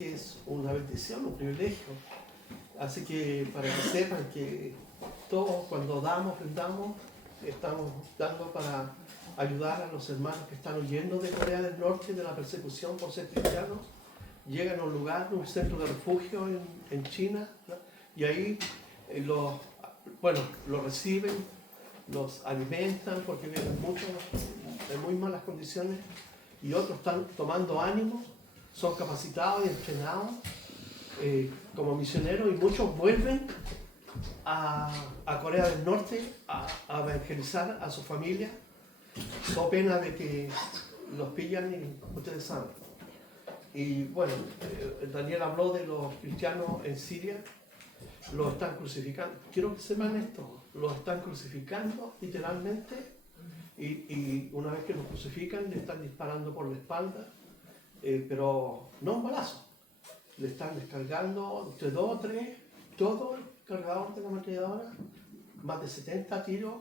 Es una bendición, un privilegio. Así que para que sepan que todos cuando brindamos, estamos dando para ayudar a los hermanos que están huyendo de Corea del Norte de la persecución por ser cristianos. Llegan a un lugar, un centro de refugio en China, ¿no? Y ahí los reciben, los alimentan porque viven muchos en muy malas condiciones y otros están tomando ánimo. Son capacitados y entrenados como misioneros y muchos vuelven a Corea del Norte a evangelizar a su familia, so pena de que los pillan y ustedes saben. Y bueno, Daniel habló de los cristianos en Siria, los están crucificando. Quiero que sepan esto, los están crucificando literalmente y una vez que los crucifican le están disparando por la espalda. Pero no un balazo, le están descargando entre 2 o 3, todo el cargador de la ametralladora, más de 70 tiros,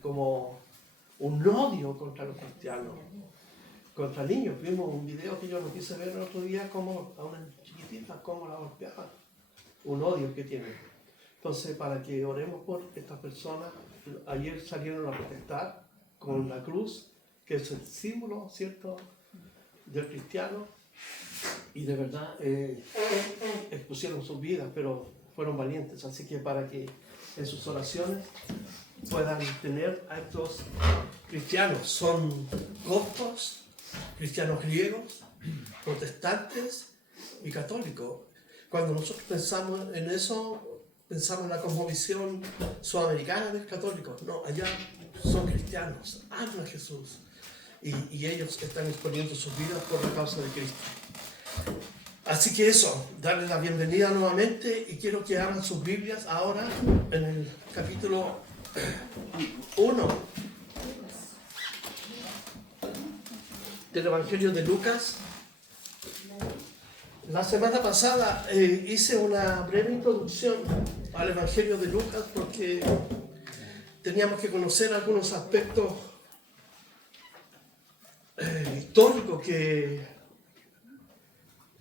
como un odio contra los cristianos, contra niños. Vimos un video que yo no quise ver el otro día, como a una chiquitita, cómo la golpeaban, un odio que tienen. Entonces, para que oremos por estas personas, ayer salieron a protestar con la cruz, que es el símbolo, ¿cierto?, del cristiano, y de verdad expusieron sus vidas, pero fueron valientes. Así que para que en sus oraciones puedan tener a estos cristianos, son coptos, cristianos griegos, protestantes y católicos. Cuando nosotros pensamos en eso, pensamos en la cosmovisión sudamericana del católico. No, allá son cristianos, aman a Jesús. Y ellos están exponiendo sus vidas por la causa de Cristo. Así que eso, darles la bienvenida nuevamente y quiero que abran sus Biblias ahora en el capítulo 1 del Evangelio de Lucas. La semana pasada hice una breve introducción al Evangelio de Lucas porque teníamos que conocer algunos aspectos histórico que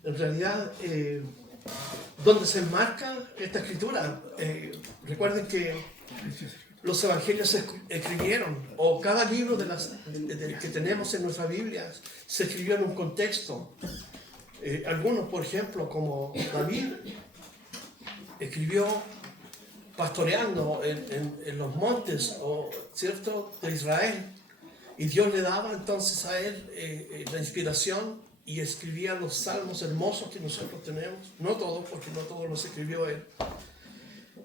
en realidad donde se enmarca esta escritura. Recuerden que los evangelios se escribieron, o cada libro que tenemos en nuestra Biblia se escribió en un contexto. Algunos, por ejemplo, como David, escribió pastoreando en los montes, ¿cierto?, de Israel. Y Dios le daba entonces a él la inspiración y escribía los salmos hermosos que nosotros tenemos. No todos, porque no todos los escribió él.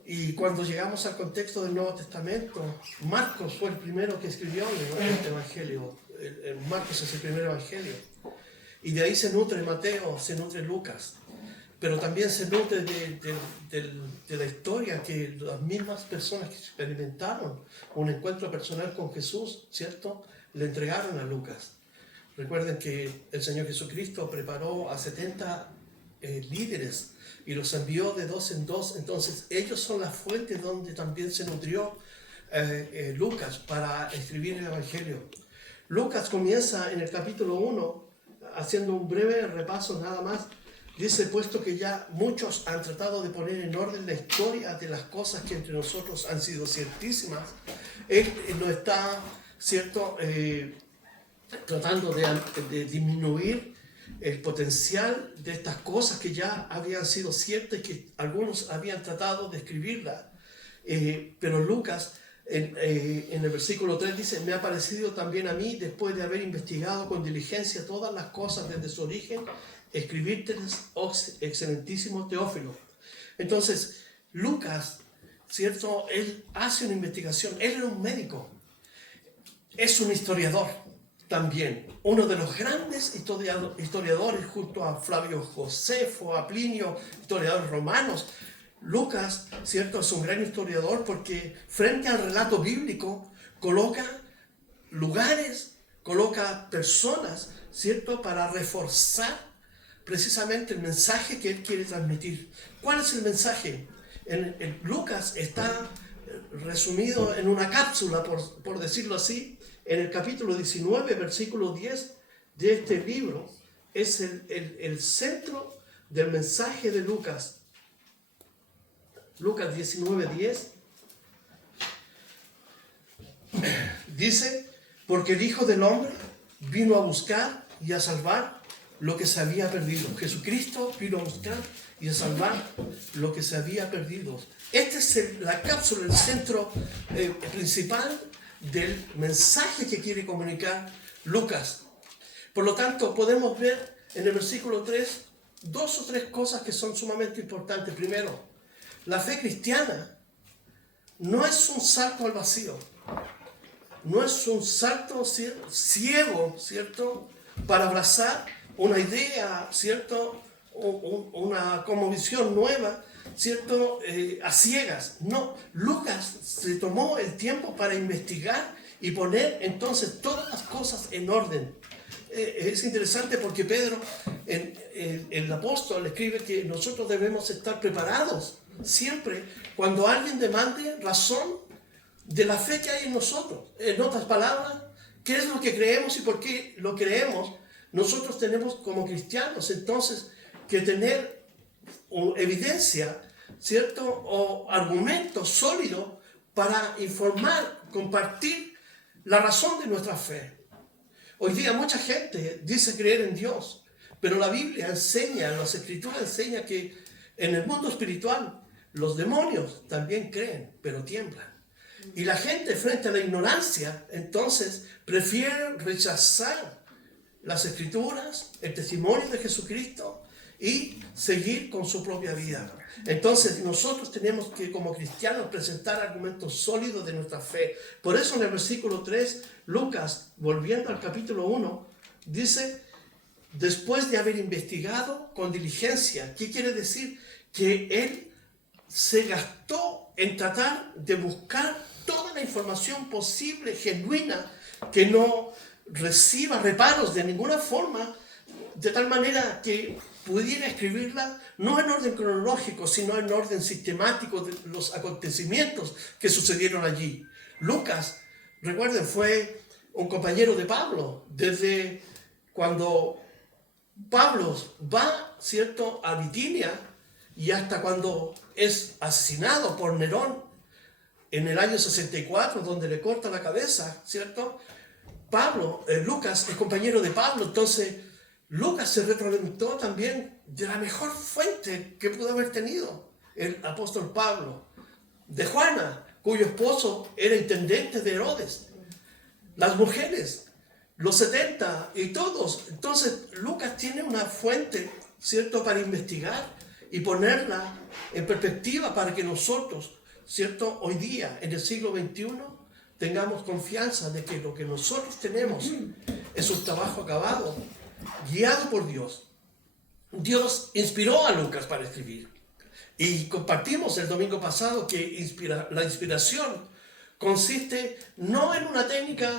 Y cuando llegamos al contexto del Nuevo Testamento, Marcos fue el primero que escribió el Evangelio. Marcos es el primer Evangelio. Y de ahí se nutre Mateo, se nutre Lucas. Pero también se nutre de la historia que las mismas personas que experimentaron un encuentro personal con Jesús, ¿cierto?, le entregaron a Lucas. Recuerden que el Señor Jesucristo preparó a 70 líderes y los envió de 2 en 2. Entonces ellos son la fuente donde también se nutrió Lucas para escribir el Evangelio. Lucas comienza en el capítulo 1 haciendo un breve repaso nada más. Dice, puesto que ya muchos han tratado de poner en orden la historia de las cosas que entre nosotros han sido ciertísimas, él no está, ¿cierto?, tratando de disminuir el potencial de estas cosas que ya habían sido ciertas y que algunos habían tratado de escribirlas. Pero Lucas, en el versículo 3 dice, me ha parecido también a mí, después de haber investigado con diligencia todas las cosas desde su origen, escribírteles, oh excelentísimo Teófilo. Entonces, Lucas, ¿cierto?, él hace una investigación. Él era un médico, es un historiador también, uno de los grandes historiadores junto a Flavio Josefo, a Plinio, historiadores romanos. Lucas, ¿cierto?, es un gran historiador porque frente al relato bíblico coloca lugares, coloca personas, ¿cierto?, para reforzar precisamente el mensaje que él quiere transmitir. ¿Cuál es el mensaje? En Lucas está resumido en una cápsula, por decirlo así. En el capítulo 19, versículo 10 de este libro, es el centro del mensaje de Lucas. Lucas 19:10 dice, porque el Hijo del Hombre vino a buscar y a salvar lo que se había perdido. Jesucristo vino a buscar y a salvar lo que se había perdido. Esta es la cápsula, el centro principal del mensaje que quiere comunicar Lucas. Por lo tanto, podemos ver en el versículo 3 2 o 3 cosas que son sumamente importantes. Primero, la fe cristiana no es un salto al vacío, no es un salto ciego, ¿cierto?, para abrazar una idea, ¿cierto?, una como visión nueva, ¿cierto?, a ciegas. No, Lucas se tomó el tiempo para investigar y poner entonces todas las cosas en orden. Es interesante porque Pedro, el apóstol, escribe que nosotros debemos estar preparados siempre cuando alguien demande razón de la fe que hay en nosotros. En otras palabras, ¿qué es lo que creemos y por qué lo creemos? Nosotros tenemos como cristianos entonces que tener evidencia, ¿cierto?, o argumentos sólidos para informar, compartir la razón de nuestra fe. Hoy día mucha gente dice creer en Dios, pero la Biblia enseña, las Escrituras enseñan que en el mundo espiritual los demonios también creen, pero tiemblan. Y la gente frente a la ignorancia, entonces, prefiere rechazar las Escrituras, el testimonio de Jesucristo y seguir con su propia vida. Entonces, nosotros tenemos que, como cristianos, presentar argumentos sólidos de nuestra fe. Por eso en el versículo 3, Lucas, volviendo al capítulo 1, dice, después de haber investigado con diligencia. ¿Qué quiere decir? Que él se gastó en tratar de buscar toda la información posible, genuina, que no reciba reparos de ninguna forma, de tal manera que pudiera escribirla no en orden cronológico, sino en orden sistemático de los acontecimientos que sucedieron allí. Lucas, recuerden, fue un compañero de Pablo desde cuando Pablo va, ¿cierto?, a Bitinia y hasta cuando es asesinado por Nerón en el año 64, donde le corta la cabeza, ¿cierto? Lucas es compañero de Pablo. Entonces Lucas se retroalimentó también de la mejor fuente que pudo haber tenido el apóstol Pablo, de Juana, cuyo esposo era intendente de Herodes, las mujeres, los 70 y todos. Entonces Lucas tiene una fuente, ¿cierto?, para investigar y ponerla en perspectiva para que nosotros, ¿cierto?, hoy día, en el siglo XXI, tengamos confianza de que lo que nosotros tenemos es un trabajo acabado, guiado por Dios. Dios inspiró a Lucas para escribir. Y compartimos el domingo pasado que la inspiración consiste no en una técnica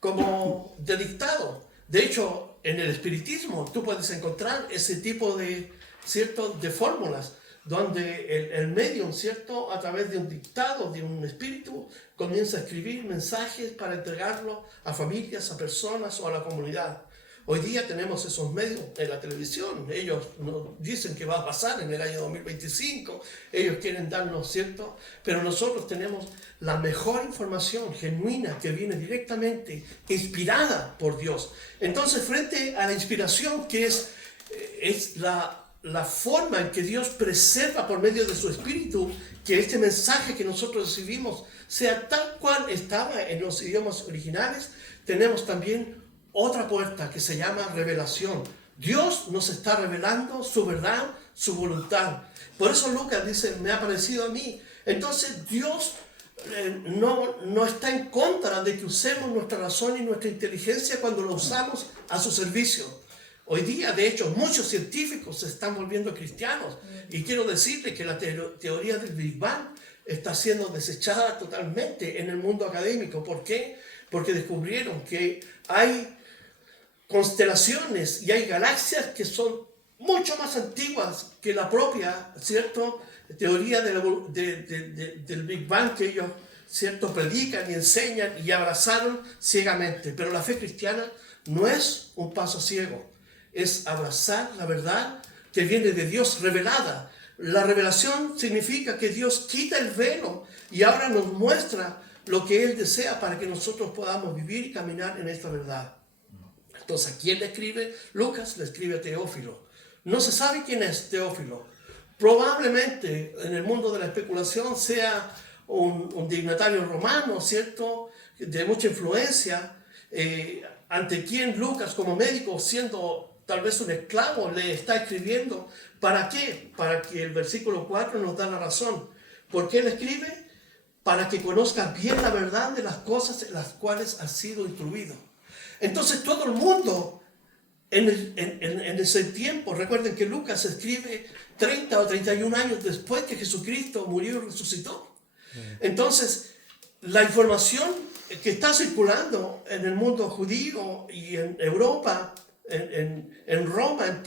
como de dictado. De hecho, en el espiritismo tú puedes encontrar ese tipo de, ¿cierto?, de fórmulas, donde el medium, ¿cierto?, a través de un dictado, de un espíritu, comienza a escribir mensajes para entregarlo a familias, a personas o a la comunidad. Hoy día tenemos esos medios en la televisión. Ellos nos dicen que va a pasar en el año 2025. Ellos quieren darnos, ¿cierto? Pero nosotros tenemos la mejor información genuina que viene directamente, inspirada por Dios. Entonces, frente a la inspiración, que es la forma en que Dios preserva por medio de su Espíritu que este mensaje que nosotros recibimos sea tal cual estaba en los idiomas originales, tenemos también otra puerta que se llama revelación. Dios nos está revelando su verdad, su voluntad. Por eso Lucas dice, me ha parecido a mí. Entonces Dios no está en contra de que usemos nuestra razón y nuestra inteligencia cuando lo usamos a su servicio. Hoy día, de hecho, muchos científicos se están volviendo cristianos. Y quiero decirles que la teoría del Big Bang está siendo desechada totalmente en el mundo académico. ¿Por qué? Porque descubrieron que hay constelaciones y hay galaxias que son mucho más antiguas que la propia, ¿cierto?, teoría del Big Bang que ellos, ¿cierto?, predican y enseñan y abrazaron ciegamente. Pero la fe cristiana no es un paso ciego, es abrazar la verdad que viene de Dios revelada. La revelación significa que Dios quita el velo y ahora nos muestra lo que Él desea para que nosotros podamos vivir y caminar en esta verdad. Entonces, ¿a quién le escribe? Lucas le escribe a Teófilo. No se sabe quién es Teófilo. Probablemente en el mundo de la especulación sea un dignatario romano, ¿cierto? De mucha influencia, ante quien Lucas como médico, siendo tal vez un esclavo, le está escribiendo. ¿Para qué? Para que el versículo 4 nos da la razón. ¿Por qué le escribe? Para que conozca bien la verdad de las cosas en las cuales ha sido instruido. Entonces todo el mundo en ese tiempo, recuerden que Lucas escribe 30 o 31 años después que Jesucristo murió y resucitó. Entonces la información que está circulando en el mundo judío y en Europa, en Roma, en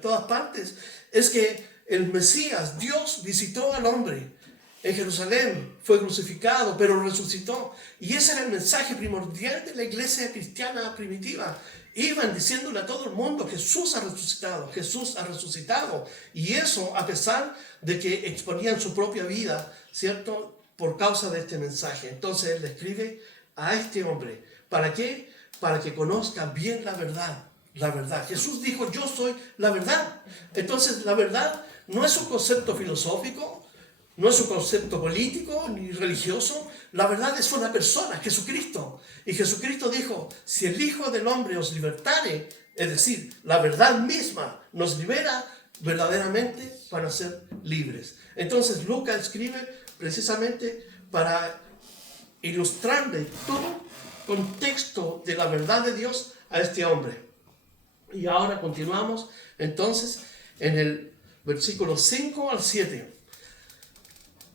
todas partes, es que el Mesías, Dios, visitó al hombre en Jerusalén, fue crucificado, pero resucitó. Y ese era el mensaje primordial de la iglesia cristiana primitiva. Iban diciéndole a todo el mundo: Jesús ha resucitado, Jesús ha resucitado. Y eso a pesar de que exponían su propia vida, ¿cierto?, por causa de este mensaje. Entonces él le escribe a este hombre. ¿Para qué? Para que conozca bien la verdad. La verdad. Jesús dijo: yo soy la verdad. Entonces la verdad no es un concepto filosófico, no es un concepto político ni religioso. La verdad es una persona, Jesucristo. Y Jesucristo dijo: si el Hijo del Hombre os libertare, es decir, la verdad misma nos libera verdaderamente para ser libres. Entonces Lucas escribe precisamente para ilustrarle todo contexto de la verdad de Dios a este hombre. Y ahora continuamos entonces en el versículo 5 al 7.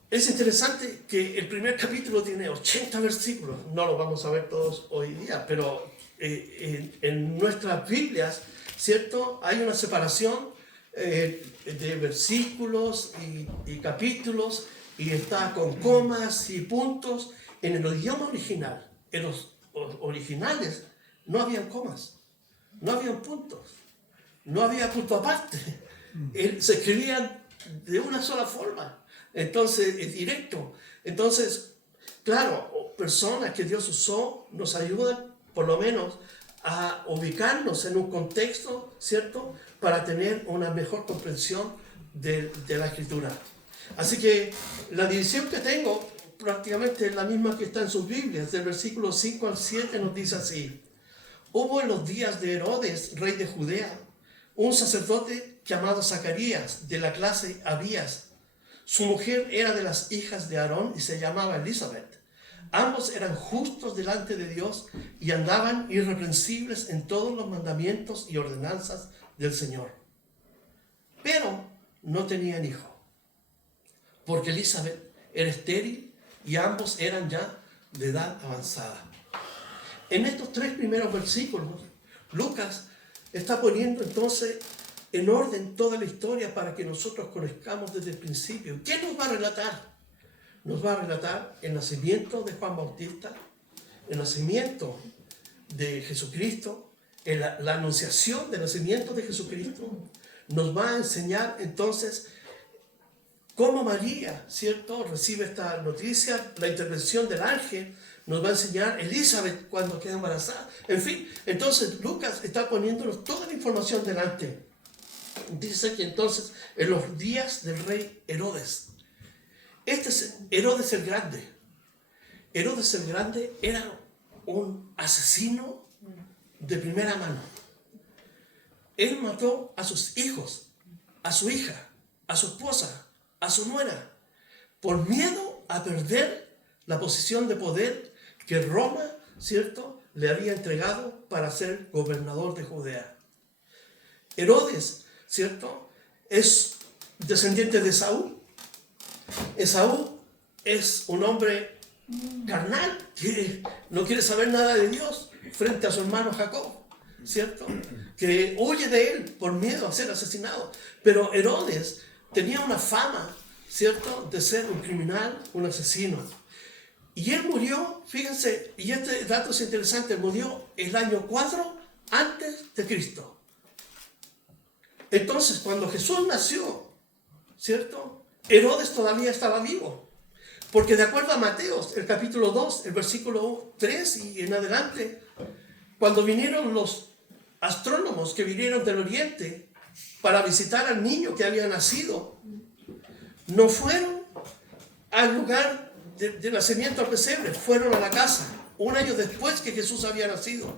Es interesante que el primer capítulo tiene 80 versículos. No los vamos a ver todos hoy día, pero en nuestras Biblias, ¿cierto?, hay una separación de versículos y capítulos, y está con comas y puntos. En el idioma original, en los originales, no habían comas, no habían puntos, no había punto aparte. Se escribían de una sola forma. Entonces, es directo. Entonces, claro, personas que Dios usó nos ayudan por lo menos a ubicarnos en un contexto, ¿cierto?, para tener una mejor comprensión de la Escritura. Así que la división que tengo prácticamente es la misma que está en sus Biblias. Del versículo 5 al 7 nos dice así: hubo en los días de Herodes, rey de Judea, un sacerdote llamado Zacarías, de la clase Abías. Su mujer era de las hijas de Aarón y se llamaba Elizabeth. Ambos eran justos delante de Dios y andaban irreprensibles en todos los mandamientos y ordenanzas del Señor. Pero no tenían hijo, porque Elizabeth era estéril y ambos eran ya de edad avanzada. En estos 3 primeros versículos, Lucas está poniendo entonces en orden toda la historia para que nosotros conozcamos desde el principio. ¿Qué nos va a relatar? Nos va a relatar el nacimiento de Juan Bautista, el nacimiento de Jesucristo, la anunciación del nacimiento de Jesucristo. Nos va a enseñar entonces cómo María, ¿cierto?, recibe esta noticia, la intervención del ángel. Nos va a enseñar Elizabeth cuando queda embarazada. En fin, entonces Lucas está poniéndonos toda la información delante. Dice que entonces en los días del rey Herodes, este es Herodes el Grande. Herodes el Grande era un asesino de primera mano. Él mató a sus hijos, a su hija, a su esposa, a su nuera, por miedo a perder la posición de poder que Roma, ¿cierto?, le había entregado para ser gobernador de Judea. Herodes, ¿cierto?, es descendiente de Esaú. Esaú es un hombre carnal que no quiere saber nada de Dios frente a su hermano Jacob, ¿cierto?, que huye de él por miedo a ser asesinado. Pero Herodes tenía una fama, ¿cierto?, de ser un criminal, un asesino. Y él murió, fíjense, y este dato es interesante, murió el año 4 antes de Cristo. Entonces, cuando Jesús nació, ¿cierto? Herodes todavía estaba vivo. Porque de acuerdo a Mateos, el capítulo 2, el versículo 3 y en adelante, cuando vinieron los astrónomos que vinieron del oriente para visitar al niño que había nacido, no fueron al lugar de nacimiento al pesebre, fueron a la casa, un año después que Jesús había nacido.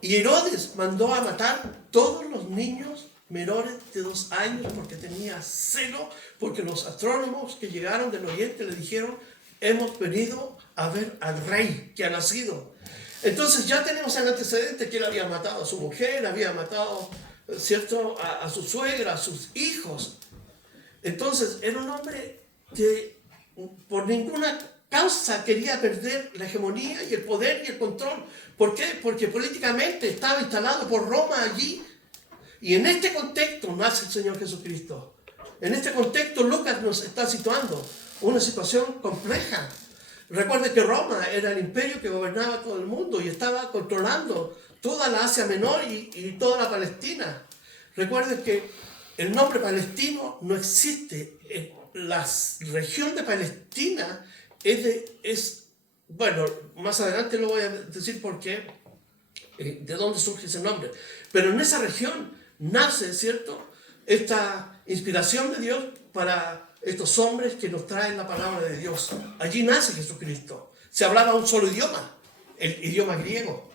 Y Herodes mandó a matar todos los niños menores de 2 años porque tenía celo, porque los astrónomos que llegaron del oriente le dijeron: hemos venido a ver al rey que ha nacido. Entonces ya tenemos el antecedente que él había matado a su mujer, había matado, ¿cierto?, a su suegra, a sus hijos. Entonces era un hombre que por ninguna causa quería perder la hegemonía y el poder y el control. ¿Por qué? Porque políticamente estaba instalado por Roma allí. Y en este contexto nace el Señor Jesucristo. En este contexto Lucas nos está situando una situación compleja. Recuerde que Roma era el imperio que gobernaba todo el mundo y estaba controlando toda la Asia Menor y toda la Palestina. Recuerde que el nombre palestino no existe. La región de Palestina bueno, más adelante lo voy a decir por qué, de dónde surge ese nombre. Pero en esa región nace, ¿cierto?, esta inspiración de Dios para estos hombres que nos traen la palabra de Dios. Allí nace Jesucristo. Se hablaba un solo idioma, el idioma griego.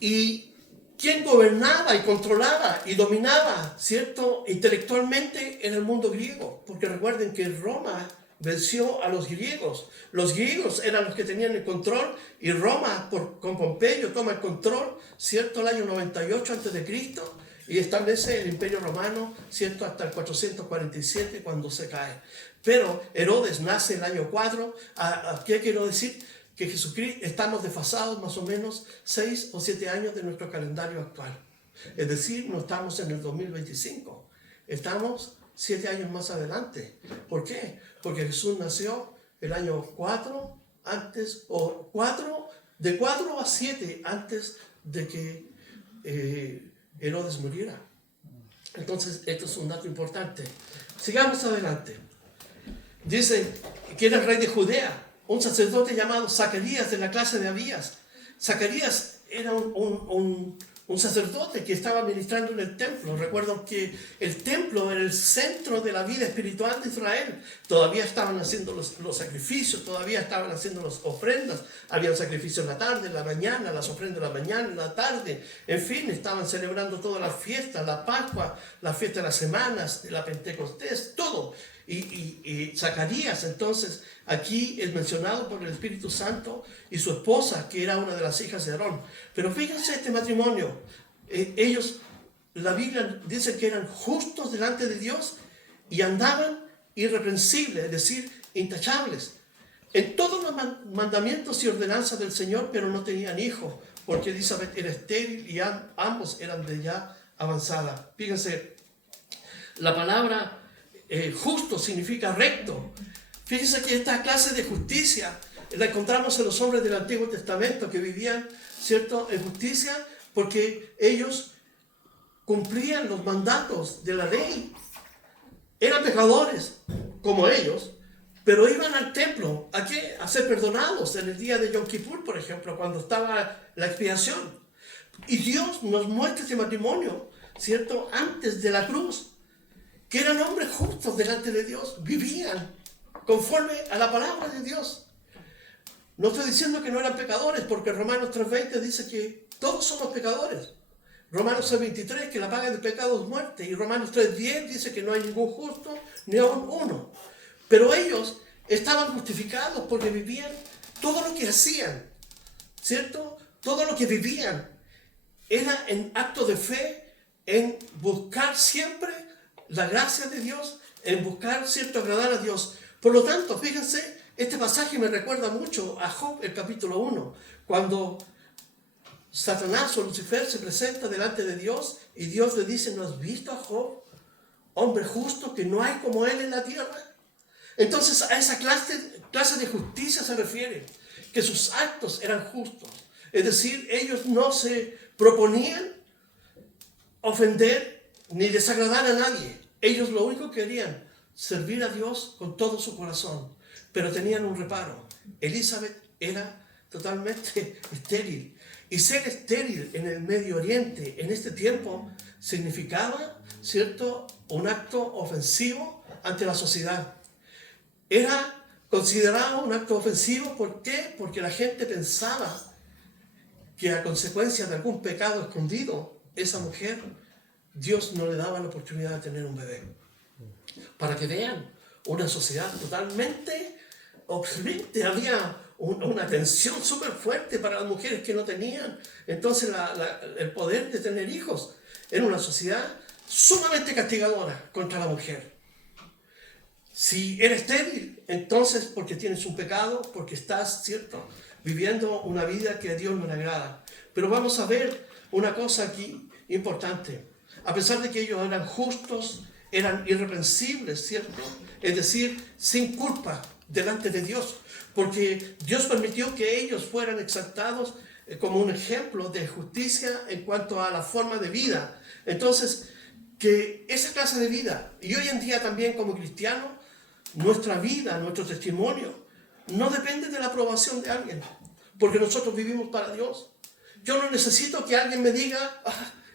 Y quien gobernaba y controlaba y dominaba, ¿cierto?, intelectualmente en el mundo griego. Porque recuerden que Roma venció a los griegos. Los griegos eran los que tenían el control y Roma con Pompeyo toma el control, ¿cierto?, el año 98 a.C. y establece el Imperio Romano, ¿cierto?, hasta el 447 cuando se cae. Pero Herodes nace el año 4. ¿Qué quiero decir? Que Jesucristo, estamos desfasados más o menos 6 o 7 años de nuestro calendario actual. Es decir, no estamos en el 2025, estamos 7 años más adelante. ¿Por qué? Porque Jesús nació el año 4 antes, o 4, de 4 a 7 antes de que Herodes muriera. Entonces, esto es un dato importante. Sigamos adelante. Dice que era el rey de Judea, un sacerdote llamado Zacarías de la clase de Abías. Zacarías era un sacerdote que estaba ministrando en el templo. Recuerdo que el templo era el centro de la vida espiritual de Israel. Todavía estaban haciendo los sacrificios, todavía estaban haciendo las ofrendas. Habían sacrificios en la tarde, en la mañana, las ofrendas en la mañana, en la tarde. En fin, estaban celebrando todas las fiestas, la Pascua, la fiesta de las semanas, la Pentecostés, todo. Y Zacarías, entonces, aquí es mencionado por el Espíritu Santo y su esposa, que era una de las hijas de Aarón. Pero fíjense este matrimonio. Ellos, la Biblia dice que eran justos delante de Dios y andaban irreprensibles, es decir, intachables, en todos los mandamientos y ordenanzas del Señor, pero no tenían hijos, porque Elizabeth era estéril y ambos eran de ya avanzada. Fíjense, la palabra justo significa recto. Fíjense que esta clase de justicia la encontramos en los hombres del Antiguo Testamento que vivían, ¿cierto?, en justicia porque ellos cumplían los mandatos de la ley. Eran pecadores como ellos, pero iban al templo. ¿A qué? A ser perdonados en el día de Yom Kippur, por ejemplo, cuando estaba la expiación. Y Dios nos muestra este matrimonio, ¿cierto?, antes de la cruz, que eran hombres justos delante de Dios, vivían conforme a la palabra de Dios. No estoy diciendo que no eran pecadores, porque Romanos 3:20 dice que todos somos pecadores. Romanos 6:23, que la paga del pecado es muerte. Y Romanos 3:10 dice que no hay ningún justo, ni aun uno. Pero ellos estaban justificados porque vivían todo lo que hacían, ¿cierto? Todo lo que vivían era en acto de fe, en buscar siempre la gracia de Dios, en buscar, ¿cierto?, agradar a Dios. Por lo tanto, fíjense, este pasaje me recuerda mucho a Job, el capítulo 1, cuando Satanás o Lucifer se presenta delante de Dios y Dios le dice: ¿no has visto a Job, hombre justo, que no hay como él en la tierra? Entonces a esa clase de justicia se refiere, que sus actos eran justos. Es decir, ellos no se proponían ofender ni desagradar a nadie. Ellos lo único que querían, servir a Dios con todo su corazón. Pero tenían un reparo. Elizabeth era totalmente estéril. Y ser estéril en el Medio Oriente en este tiempo significaba, ¿cierto?, un acto ofensivo ante la sociedad. Era considerado un acto ofensivo. ¿Por qué? Porque la gente pensaba que a consecuencia de algún pecado escondido, esa mujer, Dios no le daba la oportunidad de tener un bebé. Para que vean, una sociedad totalmente oprimiente. Había una tensión súper fuerte para las mujeres que no tenían entonces el poder de tener hijos. Era una sociedad sumamente castigadora contra la mujer. Si eres estéril, entonces porque tienes un pecado, porque estás, ¿cierto?, viviendo una vida que a Dios no le agrada. Pero vamos a ver una cosa aquí importante. A pesar de que ellos eran justos, eran irreprensibles, ¿cierto? Es decir, sin culpa delante de Dios, porque Dios permitió que ellos fueran exaltados como un ejemplo de justicia en cuanto a la forma de vida. Entonces, que esa clase de vida, y hoy en día también como cristianos, nuestra vida, nuestro testimonio, no depende de la aprobación de alguien, porque nosotros vivimos para Dios. Yo no necesito que alguien me diga,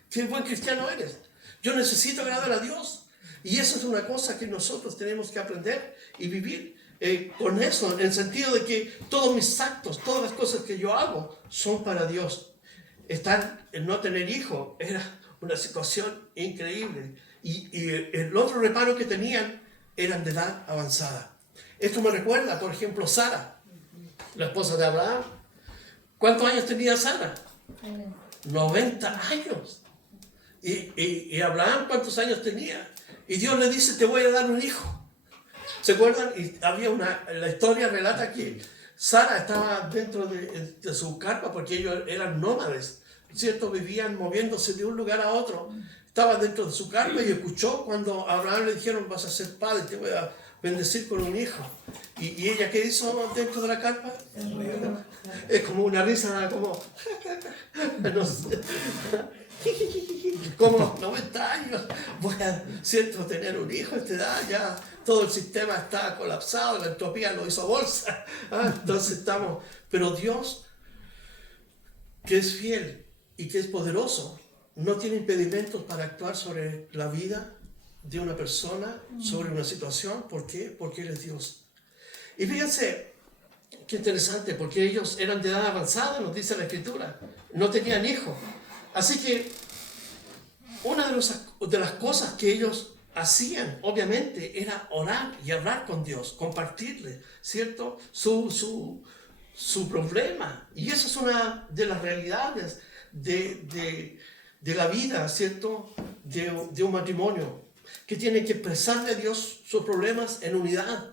qué buen cristiano eres. Yo necesito agradar a Dios. Y eso es una cosa que nosotros tenemos que aprender y vivir con eso, en el sentido de que todos mis actos, todas las cosas que yo hago son para Dios. No tener hijos era una situación increíble. Y el otro reparo que tenían eran de edad avanzada. Esto me recuerda, por ejemplo, Sara, la esposa de Abraham. ¿Cuántos años tenía Sara? 90 años. Y Abraham, ¿cuántos años tenía? Y Dios le dice, te voy a dar un hijo. ¿Se acuerdan? Y la historia relata que Sara estaba dentro de su carpa, porque ellos eran nómades, ¿cierto? Vivían moviéndose de un lugar a otro. Estaba dentro de su carpa y escuchó cuando a Abraham le dijeron, vas a ser padre, te voy a bendecir con un hijo. ¿Y ella qué hizo dentro de la carpa? Es como una risa, como... no sé. Como 90 años, voy a, ¿cierto?, tener un hijo a esta edad, ya todo el sistema está colapsado, la entropía lo hizo bolsa. Entonces estamos, pero Dios, que es fiel y que es poderoso, no tiene impedimentos para actuar sobre la vida de una persona, sobre una situación. ¿Por qué? Porque Él es Dios. Y fíjense, qué interesante, porque ellos eran de edad avanzada, nos dice la Escritura, no tenían hijos. Así que una de las cosas que ellos hacían, obviamente, era orar y hablar con Dios, compartirle, ¿cierto?, su problema. Y esa es una de las realidades de la vida, ¿cierto?, de un matrimonio, que tiene que expresarle a Dios sus problemas en unidad.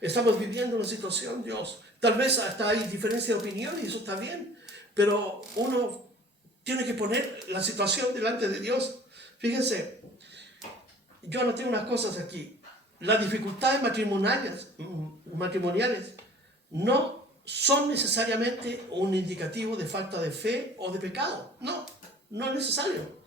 Estamos viviendo una situación, Dios. Tal vez hasta hay diferencia de opinión y eso está bien, pero uno tiene que poner la situación delante de Dios. Fíjense, yo anoté unas cosas aquí. Las dificultades matrimoniales no son necesariamente un indicativo de falta de fe o de pecado. No, no es necesario.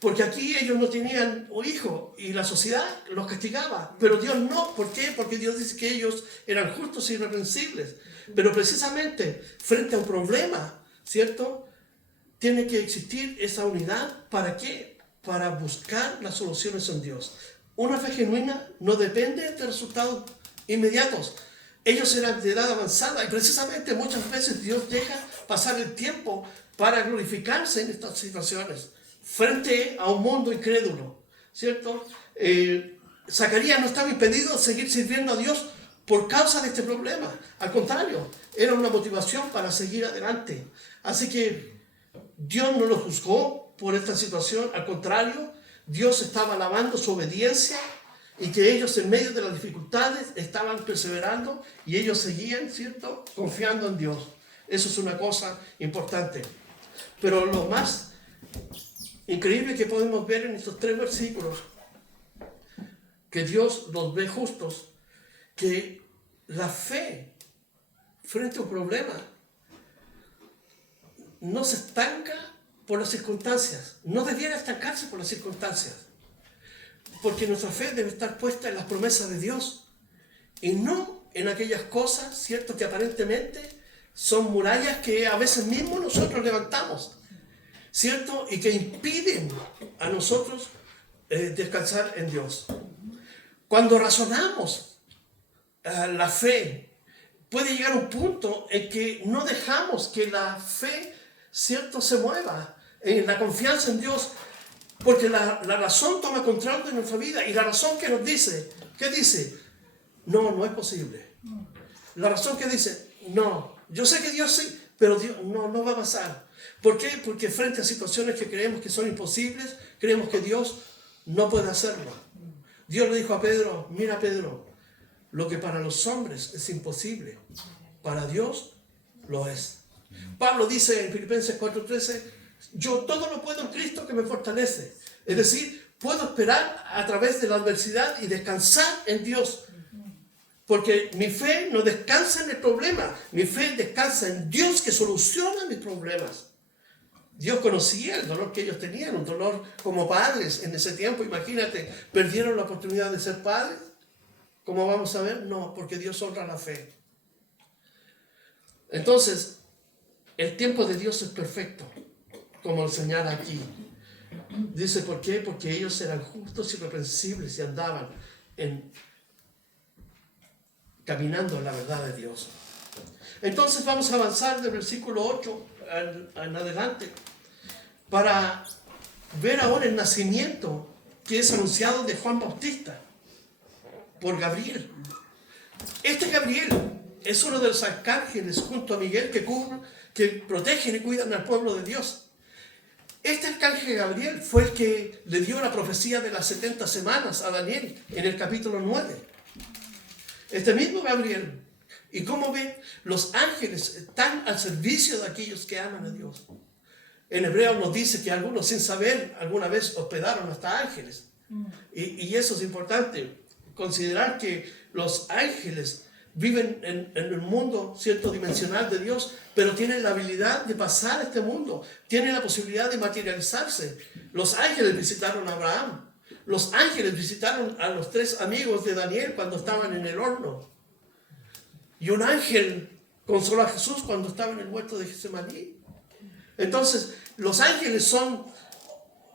Porque aquí ellos no tenían un hijo y la sociedad los castigaba, pero Dios no. ¿Por qué? Porque Dios dice que ellos eran justos y irreprensibles. Pero precisamente frente a un problema, ¿cierto?, tiene que existir esa unidad. ¿Para qué? Para buscar las soluciones en Dios. Una fe genuina no depende de resultados inmediatos. Ellos eran de edad avanzada y precisamente muchas veces Dios deja pasar el tiempo para glorificarse en estas situaciones frente a un mundo incrédulo, ¿cierto? Zacarías no estaba impedido de seguir sirviendo a Dios por causa de este problema. Al contrario, era una motivación para seguir adelante. Así que Dios no lo juzgó por esta situación, al contrario, Dios estaba alabando su obediencia y que ellos en medio de las dificultades estaban perseverando y ellos seguían, ¿cierto?, confiando en Dios. Eso es una cosa importante. Pero lo más increíble que podemos ver en estos 3 versículos, que Dios los ve justos, que la fe frente a un problema no se estanca por las circunstancias. No debiera estancarse por las circunstancias. Porque nuestra fe debe estar puesta en las promesas de Dios. Y no en aquellas cosas, ¿cierto?, que aparentemente son murallas que a veces mismo nosotros levantamos, ¿cierto? Y que impiden a nosotros descansar en Dios. Cuando razonamos la fe, puede llegar un punto en que no dejamos que la fe, ¿cierto?, se mueva en la confianza en Dios, porque la razón toma control de nuestra vida. Y la razón que nos dice, ¿qué dice? No, no es posible. La razón que dice, no, yo sé que Dios sí, pero Dios no va a pasar. ¿Por qué? Porque frente a situaciones que creemos que son imposibles, creemos que Dios no puede hacerlo. Dios le dijo a Pedro, mira Pedro, lo que para los hombres es imposible, para Dios lo es. Pablo dice en Filipenses 4:13, yo todo lo puedo en Cristo que me fortalece. Es decir, puedo esperar a través de la adversidad y descansar en Dios. Porque mi fe no descansa en el problema, mi fe descansa en Dios que soluciona mis problemas. Dios conocía el dolor que ellos tenían, un dolor como padres en ese tiempo. Imagínate, perdieron la oportunidad de ser padres. ¿Cómo vamos a ver? No, porque Dios honra la fe. Entonces, el tiempo de Dios es perfecto, como lo señala aquí. Dice, ¿por qué? Porque ellos eran justos y irreprensibles y andaban caminando en la verdad de Dios. Entonces vamos a avanzar del versículo 8 en adelante para ver ahora el nacimiento que es anunciado de Juan Bautista por Gabriel. Este Gabriel es uno de los arcángeles junto a Miguel que protegen y cuidan al pueblo de Dios. Este arcángel Gabriel fue el que le dio la profecía de las 70 semanas a Daniel en el capítulo 9. Este mismo Gabriel. Y como ven, los ángeles están al servicio de aquellos que aman a Dios. En Hebreos nos dice que algunos sin saber alguna vez hospedaron hasta ángeles. Y eso es importante. Considerar que los ángeles viven en el mundo cierto dimensional de Dios, pero tienen la habilidad de pasar a este mundo. Tienen la posibilidad de materializarse. Los ángeles visitaron a Abraham. Los ángeles visitaron a los 3 amigos de Daniel cuando estaban en el horno. Y un ángel consoló a Jesús cuando estaba en el huerto de Getsemaní. Entonces, los ángeles son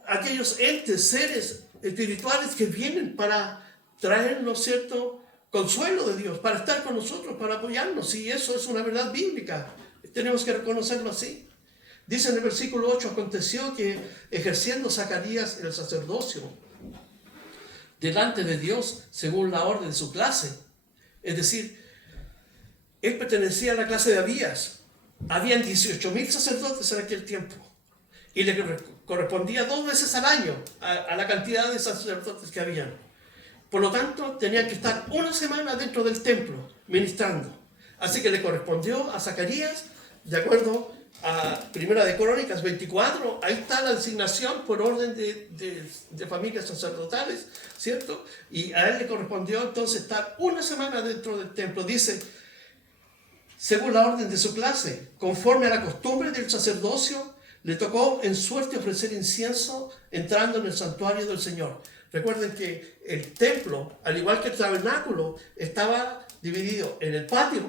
aquellos entes, seres espirituales que vienen para traernos cierto consuelo de Dios, para estar con nosotros, para apoyarnos. Y eso es una verdad bíblica. Tenemos que reconocerlo así. Dice en el versículo 8, aconteció que ejerciendo Zacarías el sacerdocio delante de Dios según la orden de su clase, es decir, él pertenecía a la clase de Abías. Habían 18,000 sacerdotes en aquel tiempo y le correspondía 2 veces al año a la cantidad de sacerdotes que habían. Por lo tanto, tenían que estar una semana dentro del templo ministrando. Así que le correspondió a Zacarías, de acuerdo a Primera de Crónicas 24, ahí está la designación por orden de familias sacerdotales, ¿cierto? Y a él le correspondió entonces estar una semana dentro del templo. Dice, según la orden de su clase, conforme a la costumbre del sacerdocio, le tocó en suerte ofrecer incienso entrando en el santuario del Señor. Recuerden que el templo, al igual que el tabernáculo, estaba dividido en el patio.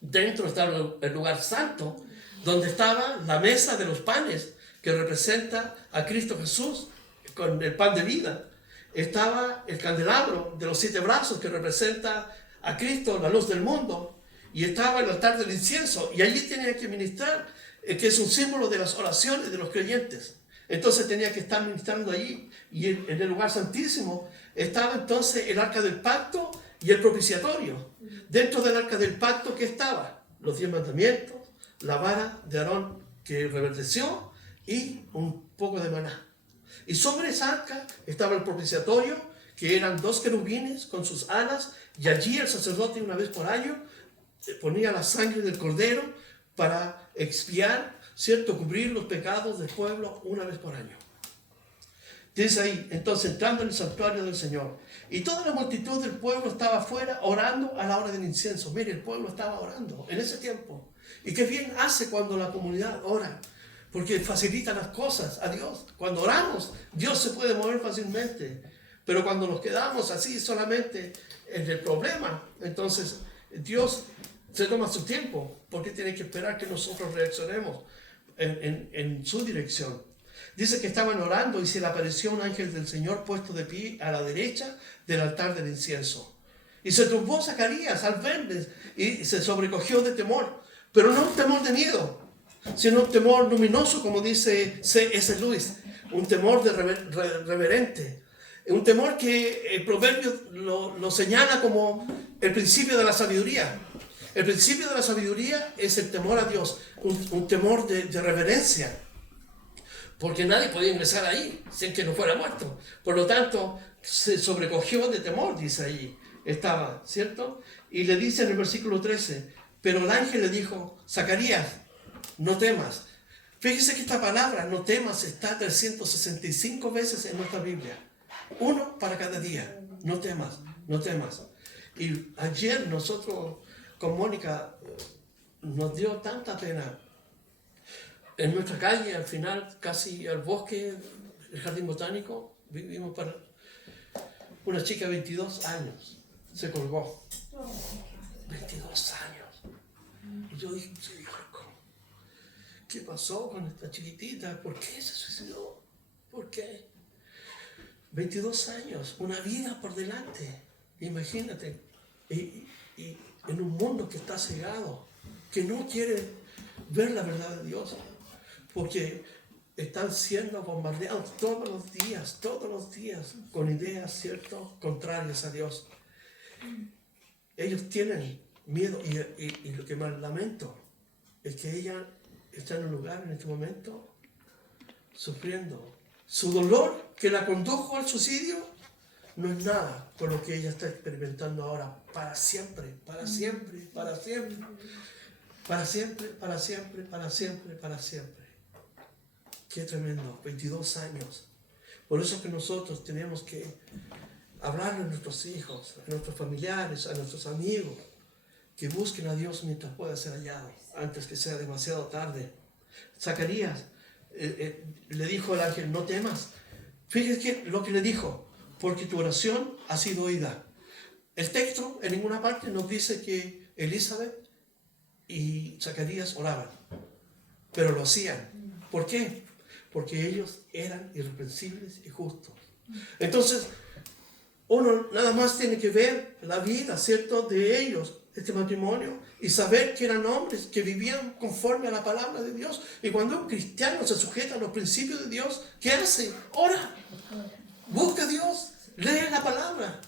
Dentro estaba el lugar santo, donde estaba la mesa de los panes, que representa a Cristo Jesús con el pan de vida. Estaba el candelabro de los 7 brazos, que representa a Cristo, la luz del mundo. Y estaba el altar del incienso, y allí tenía que ministrar, que es un símbolo de las oraciones de los creyentes. Entonces tenía que estar ministrando allí. Y en el lugar santísimo estaba entonces el arca del pacto y el propiciatorio. Dentro del arca del pacto, ¿qué estaba? Los 10 mandamientos, la vara de Aarón que reverdeció y un poco de maná. Y sobre esa arca estaba el propiciatorio, que eran 2 querubines con sus alas, y allí el sacerdote una vez por año ponía la sangre del cordero para expiar, ¿cierto?, cubrir los pecados del pueblo una vez por año. Dice ahí, entonces entrando en el santuario del Señor, y toda la multitud del pueblo estaba afuera orando a la hora del incienso. Mire, el pueblo estaba orando en ese tiempo. Y qué bien hace cuando la comunidad ora, porque facilita las cosas a Dios. Cuando oramos, Dios se puede mover fácilmente. Pero cuando nos quedamos así solamente en el problema, entonces Dios se toma su tiempo, porque tiene que esperar que nosotros reaccionemos en su dirección. Dice que estaban orando y se le apareció un ángel del Señor puesto de pie a la derecha del altar del incienso. Y se turbó Zacarías al verles y se sobrecogió de temor, pero no un temor de miedo, sino un temor luminoso, como dice C.S. Lewis, un temor reverente, un temor que el proverbio lo señala como el principio de la sabiduría. El principio de la sabiduría es el temor a Dios, un temor de reverencia, porque nadie podía ingresar ahí sin que no fuera muerto. Por lo tanto, se sobrecogió de temor, dice ahí, estaba, ¿cierto? Y le dice en el versículo 13, pero el ángel le dijo, Zacarías, no temas. Fíjese que esta palabra, no temas, está 365 veces en nuestra Biblia. Uno para cada día. No temas, no temas. Y ayer nosotros con Mónica nos dio tanta pena. En nuestra calle, al final, casi al bosque, el jardín botánico, vivimos para una chica de 22 años. Se colgó. 22 años. Y yo dije, ¿qué pasó con esta chiquitita? ¿Por qué se suicidó? ¿Por qué? 22 años, una vida por delante. Imagínate. Y en un mundo que está cegado, que no quiere ver la verdad de Dios, porque están siendo bombardeados todos los días, con ideas, ¿cierto?, contrarias a Dios. Ellos tienen miedo y lo que más lamento es que ella está en un lugar en este momento sufriendo. Su dolor que la condujo al suicidio no es nada con lo que ella está experimentando ahora para siempre, para siempre, para siempre, para siempre, para siempre, para siempre, para siempre. Qué tremendo, 22 años. Por eso que nosotros tenemos que hablarle a nuestros hijos, a nuestros familiares, a nuestros amigos, que busquen a Dios mientras pueda ser hallado, antes que sea demasiado tarde. Zacarías le dijo al ángel, no temas. Fíjese lo que le dijo, porque tu oración ha sido oída. El texto en ninguna parte nos dice que Elizabeth y Zacarías oraban, pero lo hacían. ¿Por qué? Porque ellos eran irreprensibles y justos. Entonces, uno nada más tiene que ver la vida, ¿cierto?, de ellos, este matrimonio, y saber que eran hombres que vivían conforme a la palabra de Dios. Y cuando un cristiano se sujeta a los principios de Dios, ¿qué hace? Ora, busca a Dios, lee la palabra,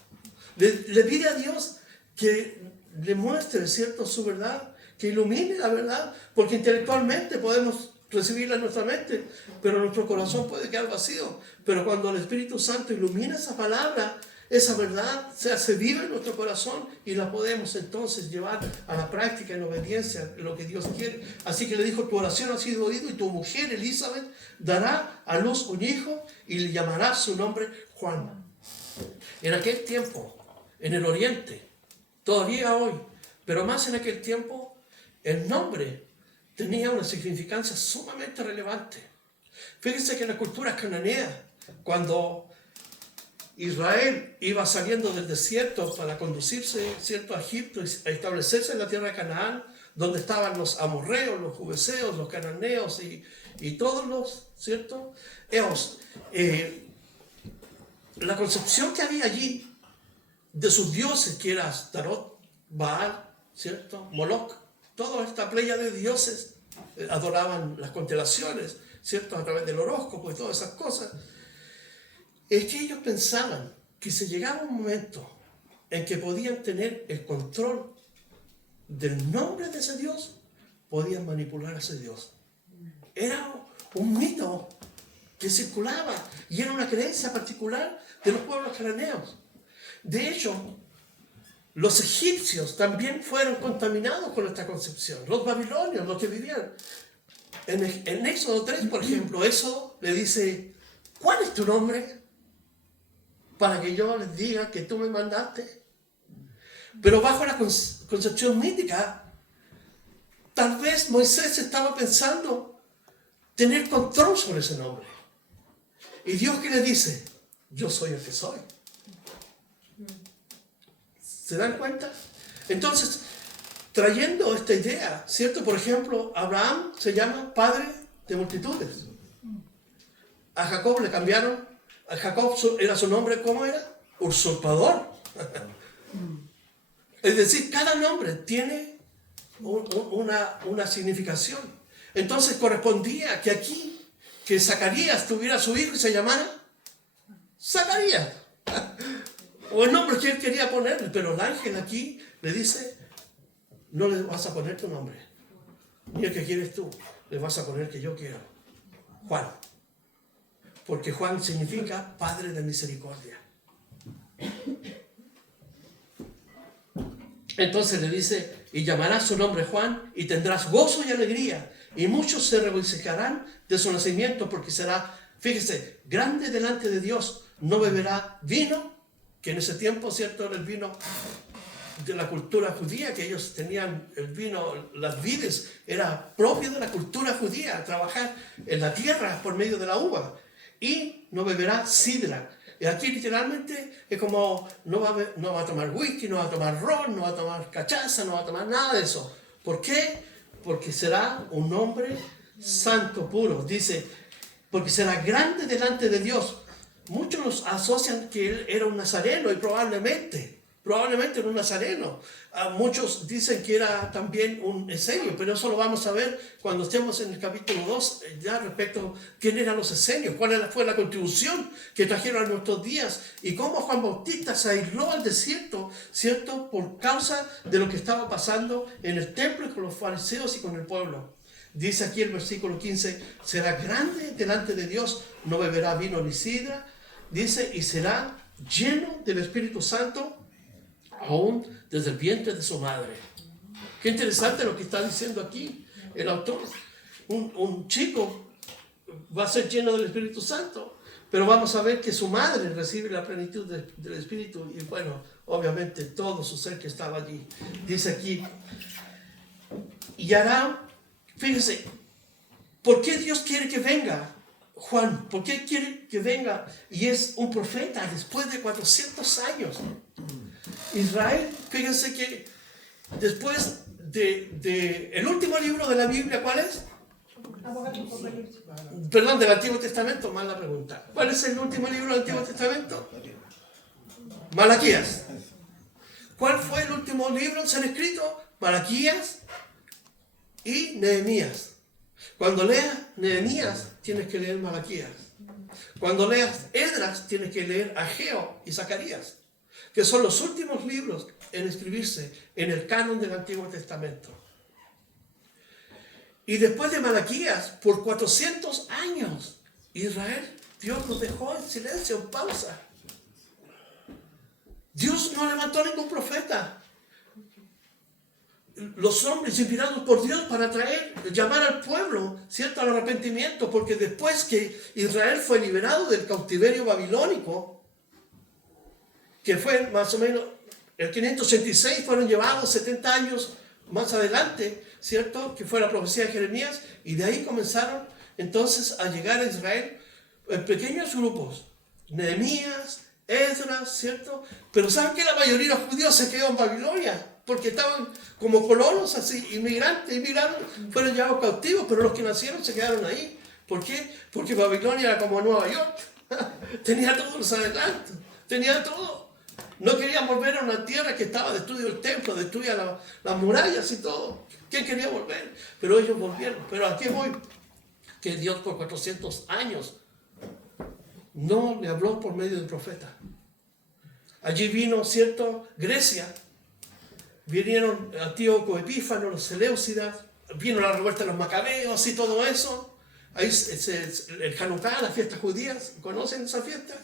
le pide a Dios que le muestre, ¿cierto?, su verdad, que ilumine la verdad, porque intelectualmente podemos recibirla en nuestra mente, pero nuestro corazón puede quedar vacío. Pero cuando el Espíritu Santo ilumina esa palabra, esa verdad se hace viva en nuestro corazón y la podemos entonces llevar a la práctica en obediencia a lo que Dios quiere. Así que le dijo, tu oración ha sido oída y tu mujer Elizabeth dará a luz un hijo y le llamará su nombre Juan. En aquel tiempo, en el oriente, todavía hoy, pero más en aquel tiempo, el nombre tenía una significancia sumamente relevante. Fíjense que en la cultura cananea, cuando Israel iba saliendo del desierto para conducirse, ¿cierto?, a Egipto y a establecerse en la tierra de Canaán, donde estaban los amorreos, los jubeseos, los cananeos y todos los, ¿cierto?, la concepción que había allí de sus dioses, que era Astarot, Baal, ¿cierto?, Moloch, toda esta playa de dioses adoraban las constelaciones, ¿cierto?, a través del horóscopo y todas esas cosas. Es que ellos pensaban que si llegaba un momento en que podían tener el control del nombre de ese Dios, podían manipular a ese Dios. Era un mito que circulaba y era una creencia particular de los pueblos cananeos. De hecho, los egipcios también fueron contaminados con esta concepción. Los babilonios, los que vivían. En Éxodo 3, por ejemplo, Éxodo le dice, ¿cuál es tu nombre? Para que yo les diga que tú me mandaste. Pero bajo la concepción mítica, tal vez Moisés estaba pensando tener control sobre ese nombre. Y Dios, ¿qué le dice? Yo soy el que soy. ¿Se dan cuenta? Entonces, trayendo esta idea, ¿cierto? Por ejemplo, Abraham se llama padre de multitudes. A Jacob le cambiaron. A Jacob era su nombre, ¿cómo era? Usurpador. Es decir, cada nombre tiene una significación. Entonces correspondía que aquí, que Zacarías tuviera su hijo y se llamara Zacarías. O el nombre que él quería ponerle, pero el ángel aquí le dice, no le vas a poner tu nombre, ni el que quieres tú, le vas a poner el que yo quiero, Juan. Porque Juan significa Padre de Misericordia. Entonces le dice, y llamarás su nombre Juan, y tendrás gozo y alegría, y muchos se regocijarán de su nacimiento, porque será, fíjese, grande delante de Dios. No beberá vino, que en ese tiempo, ¿cierto?, era el vino de la cultura judía, que ellos tenían el vino, las vides, era propio de la cultura judía, trabajar en la tierra por medio de la uva. Y no beberá sidra. Y aquí literalmente es como no va a tomar whisky, no va a tomar ron, no va a tomar cachaza, no va a tomar nada de eso. ¿Por qué? Porque será un hombre santo, puro. Dice, porque será grande delante de Dios. Muchos nos asocian que él era un nazareno y probablemente era un nazareno. Muchos dicen que era también un esenio, pero eso lo vamos a ver cuando estemos en el capítulo 2, ya respecto a quién eran los esenios, fue la contribución que trajeron a nuestros días y cómo Juan Bautista se aisló al desierto, ¿cierto?, por causa de lo que estaba pasando en el templo y con los fariseos y con el pueblo. Dice aquí el versículo 15, será grande delante de Dios, no beberá vino ni sidra, dice, y será lleno del Espíritu Santo aún desde el vientre de su madre. Qué interesante lo que está diciendo aquí el autor. Un chico va a ser lleno del Espíritu Santo, pero vamos a ver que su madre recibe la plenitud del Espíritu y bueno, obviamente todo su ser que estaba allí. Dice aquí, y hará, fíjense, ¿por qué Dios quiere que venga Juan? ¿Por qué quiere que venga? Y es un profeta después de 400 años. Israel, fíjense que después de el último libro de la Biblia, ¿cuál es? Perdón, del Antiguo Testamento, mala pregunta. ¿Cuál es el último libro del Antiguo Testamento? Malaquías. ¿Cuál fue el último libro en ser escrito? Malaquías y Nehemías. Cuando leas Nehemías, tienes que leer Malaquías. Cuando leas Esdras, tienes que leer Ageo y Zacarías, que son los últimos libros en escribirse en el canon del Antiguo Testamento. Y después de Malaquías, por 400 años, Israel, Dios los dejó en silencio, en pausa. Dios no levantó ningún profeta. Los hombres inspirados por Dios para llamar al pueblo, ¿cierto?, al arrepentimiento, porque después que Israel fue liberado del cautiverio babilónico, que fue más o menos el 586, fueron llevados 70 años más adelante, ¿cierto?, que fue la profecía de Jeremías, y de ahí comenzaron entonces a llegar a Israel en pequeños grupos, Nehemías, Esdras, ¿cierto? Pero ¿saben qué? La mayoría de los judíos se quedó en Babilonia, porque estaban como colonos, así, inmigrantes, fueron llevados cautivos, pero los que nacieron se quedaron ahí. ¿Por qué? Porque Babilonia era como Nueva York, tenía todos los adelantos, tenía todo. No querían volver a una tierra que estaba destruido el templo, destruida las murallas y todo. ¿Quién quería volver? Pero ellos volvieron. Pero ¿a qué voy? Que Dios por 400 años no le habló por medio del profeta. Allí vino, ¿cierto?, Grecia. Vinieron Antíoco Epífano, los Seleucidas, vino la revuelta de los Macabeos y todo eso. Ahí el Hanukkah, las fiestas judías, ¿conocen esa fiesta?